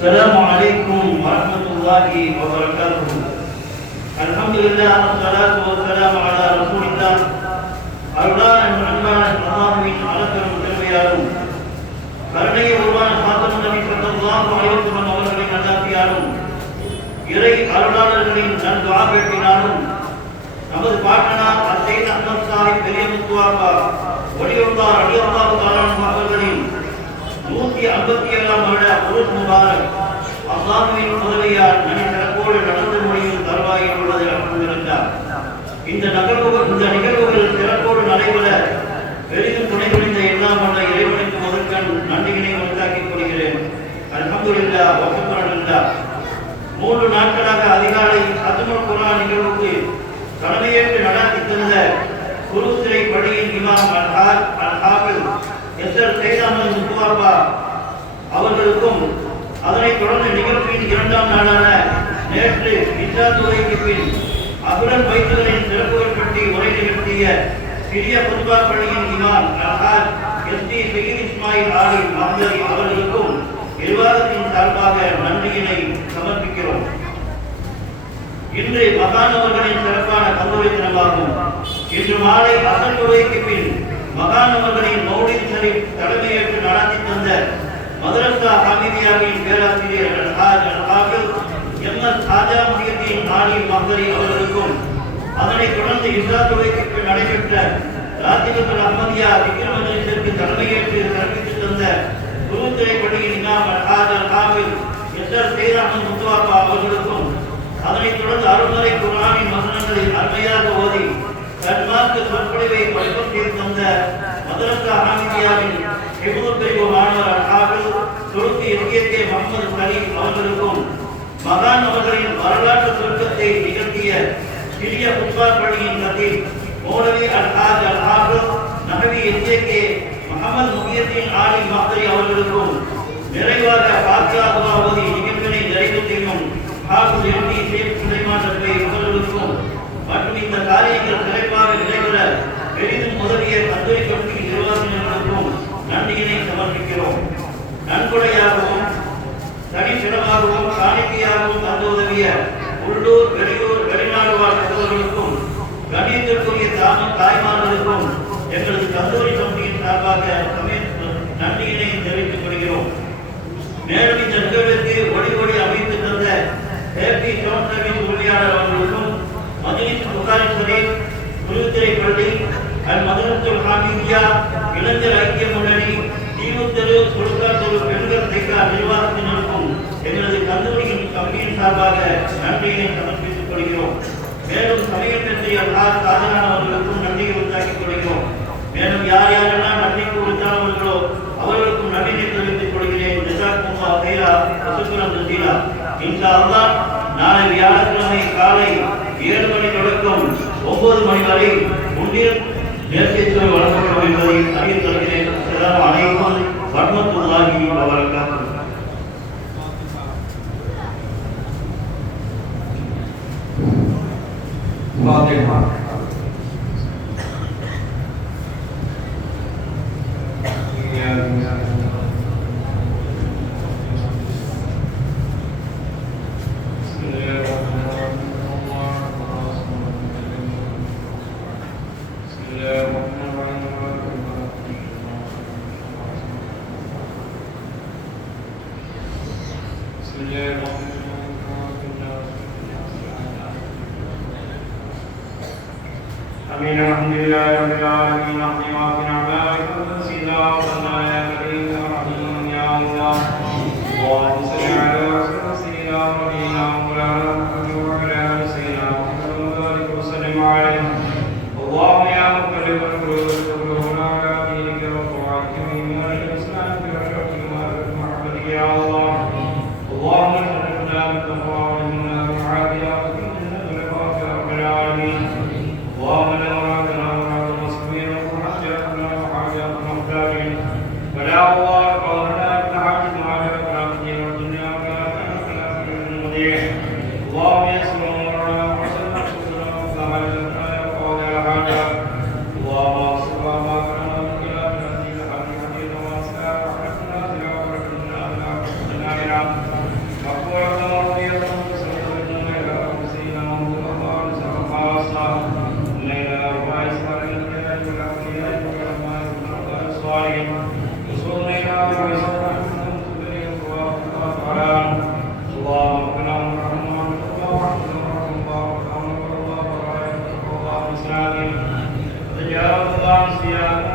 السلام عليكم ورحمة الله وبركاته. الحمد لله والصلاة والسلام على رسول الله. அருளான அன்பான அல்லாஹ்வின் அழகும் பெருமையாலும் கருணையை உருவான ஃபாத்திமா நபி ஸல்லல்லாஹு அலைஹி வஸல்லம் அவர்களின் நல்லாசியாலும் இறை அருளாளர்களின் நல்துஆ வேண்டினாலும் நமது பாட்டனார் சையத் அஹ்மத் சாஹிப் பெரியமுத்து அப்பா ஒளியுல்லாஹ் ரலியல்லாஹு தஆலா அவர்களின் 157ஆம் வருட உருஸ் முபாரக் அல்லாஹ்வின் உதவியால் நனிசிறப்போடு நடந்து முடியும் தருவாயில் உள்ளது. அல்ஹம்துலில்லாஹ். இந்த நிகழ்வுகள் சிறப்போடு நடைபெற பெரிதும் துணை அதிகாலை அத்முல் குர்ஆன் நிகழ்வுக்கு தலைமையேற்று நடாத்தி தந்த குருத்துறை பள்ளியின் இமாம் அல்-ஹாஃபிஸ் எஸ்ஆர் சையத் அஹ்மத் முத்துவாப்பா அவர்களுக்கும் அதனைத் தொடர்ந்து நிகழ்ச்சியின் இரண்டாம் நாளான நேற்று இஷா தொழுகைக்கு பின் அகுரன் பைத்துகளின் சிறப்புகள் பற்றி உரை நிகழ்த்திய சிறிய புதுபா பள்ளியின் இமாம் அல்-ஹாஜ் எஸ்டி சையத் இஸ்மாயில் ஆலி மஹ்தரி அவர்களுக்கும் நிர்வாகத்தின் சார்பாக நன்றியினை சமர்ப்பிக்கிறோம். இன்று மகானவர்களின் சிறப்பான கல்லூரி தினமாகும். இன்று மாலை அசர் தொழுகைக்கு பின் மகானவர்களின் மௌலித் ஷரீஃப் தலைமையேற்று நடத்தி தந்த மதரசா ஹமீதியாவின் பேராசிரியர் அல்-ஹாஃபிஸ் எம்.எஸ். ஹாஜா முஹியுத்தீன் ஆலி மஹ்தரி அவர்களுக்கும் அதனைத் தொடர்ந்து இஷா தொழுகைக்கு பின் நடைபெற்ற ராத்திபத்துல் அஹ்மதியா திக்ர் மஜ்லிஸிற்கு தலைமையேற்று சிறப்பித்து தந்த குருத்துறை பள்ளியின் இமாம் அல்-ஹாஃபிஸ் எஸ்ஆர் சையத் அஹ்மத் முத்துவாப்பா அவர்களுக்கும் அதனைத் தொடர்ந்து அருள்மறை குர்ஆனின் வசனங்களை அருமையாக ஓதி சன்மார்க்க சொற்பொழிவை படிப்பம் செய்து தந்த மதரசா ஹமீதியாவின் ஹிஃபுல் பிரிவு மாணவர் அல்-ஹாஃபிஸ் துருக்கி எஸ்கே முகமது சலீம் அவர்களுக்கும் மகான் அவர்களின் வரலாற்று சுருக்கத்தை நிகழ்த்திய சிறிய புதுபா பள்ளியின் கதீப் மௌலவி அல்-ஹாஜ் அல்-ஹாஃபிஸ் நஹவி எஸ்கே முஹம்மது முஹியுத்தீன் ஆலி மஹ்தரி அவர்களுக்கும் நிறைவாக ஃபாத்திஹா துஆ ஓதி நிகழ்வினை நிறைவு செய்யும் ஹாஃபிஸ் எம்.டி. ஷேக் சுலைமான் ரப்பை அவர்களுக்கும் மற்றும் இந்த காரியங்கள் சிறப்பாக நிறைவேற பெரிதும் உதவிய கல்லூரி கமிட்டி நிர்வாகிகளுக்கும் நன்றியினை சமர்ப்பிக்கிறோம். நன்கொடையாகவும் தனிச்சிடமாகவும் காணிக்கையாகவும் தந்து உதவிய உள்ளூர் வெளியூர் வெளிநாடு வாழ் சகோதரர்களுக்கும் கணியத்திற்குரிய தாய்மார்களுக்கும் எங்களது கல்லூரி கமிட்டியின் சார்பாக நன்றியினை தெரிவித்துக் கொள்கிறோம். மேலும் இந்த நிகழ்விற்கு ஒளி அமைத்து தந்த ஹேப்பி டவுன் சர்வீஸ் உரிமையாளர் அவர்களுக்கும் மஜ்லிஸ் புகாரி ஷரீஃப் குருத்துறை பள்ளி அல் மதரசத்துல் ஹமீதியா இளைஞர் ஐக்கிய முன்னணி தீவுத்தெரு சுல்காத்தெரு பெண்கள் தைக்கா நிர்வாகத்தினருக்கும் எங்களது கல்லூரியின் கமிட்டியின் சார்பாக நன்றியினை சமர்ப்பித்துக் கொள்கிறோம். மேலும் சமயத் தந்தை அல்-ஹாஜ் ஷாஜஹான் அவர்களுக்கும் நன்றியை உண்டாக்கிக் கொள்கிறோம். மேலும் யார் யாரெல்லாம் நன்றிக்கு உரித்தானவர்களோ அவர்களுக்கும் நன்றியை தெரிவித்துக் கொள்கிறேன். ஜஸாக்குமுல்லாஹ் கைரா வசுக்ரன் ஜஸீலா. இன்ஷா அல்லாஹ் நாளை வியாழக்கிழமை காலை 7 மணி தொடக்கம் 9 மணி வரை முன்னில் நேர்த்தியை வழங்கப்படும் என்பதை அறிவித்து தருகிறேன். அஸ்ஸலாமு அலைக்கும் வரஹ்மத்துல்லாஹி வ பரகாத்துஹு. ஃபாத்திஹா. آمين الحمد لله رب العالمين الحمد لله نعمائك سيدا وصلنا يا كريم يا رحيم يا الله اللهم صل على سيدنا ونبينا مولانا محمد وعلى آل سيدنا محمد وبارك وسلم عليه. اللهم يا مقلب القلوب قلوبنا على دينك وطاعتك وإيمان الإسلام برحمتك ومحبتك يا الله. اللهم ارزقنا بالتقوى وإنا بالعافية وإنا بالعافية يا رب العالمين. اللهم لا مرادنا مراد المسلمين وحاجاتنا وحاجات المحتاجين ولا الله قولنا ابن حاجة وحاجاتنا في الدين والدنيا ولا المدير. اللهم يسر امورنا وحسن مقصودنا وسهل لنا وقضي الحاجات. اللهم اغفر ما كان من خلاف الدين الحق حديث واسلام ورحمتنا بها ورحمتنا بها ورحمتنا بها مقبولة مرضية وسلمنا الى سيدنا محمد الله عليه خاصة Allahumma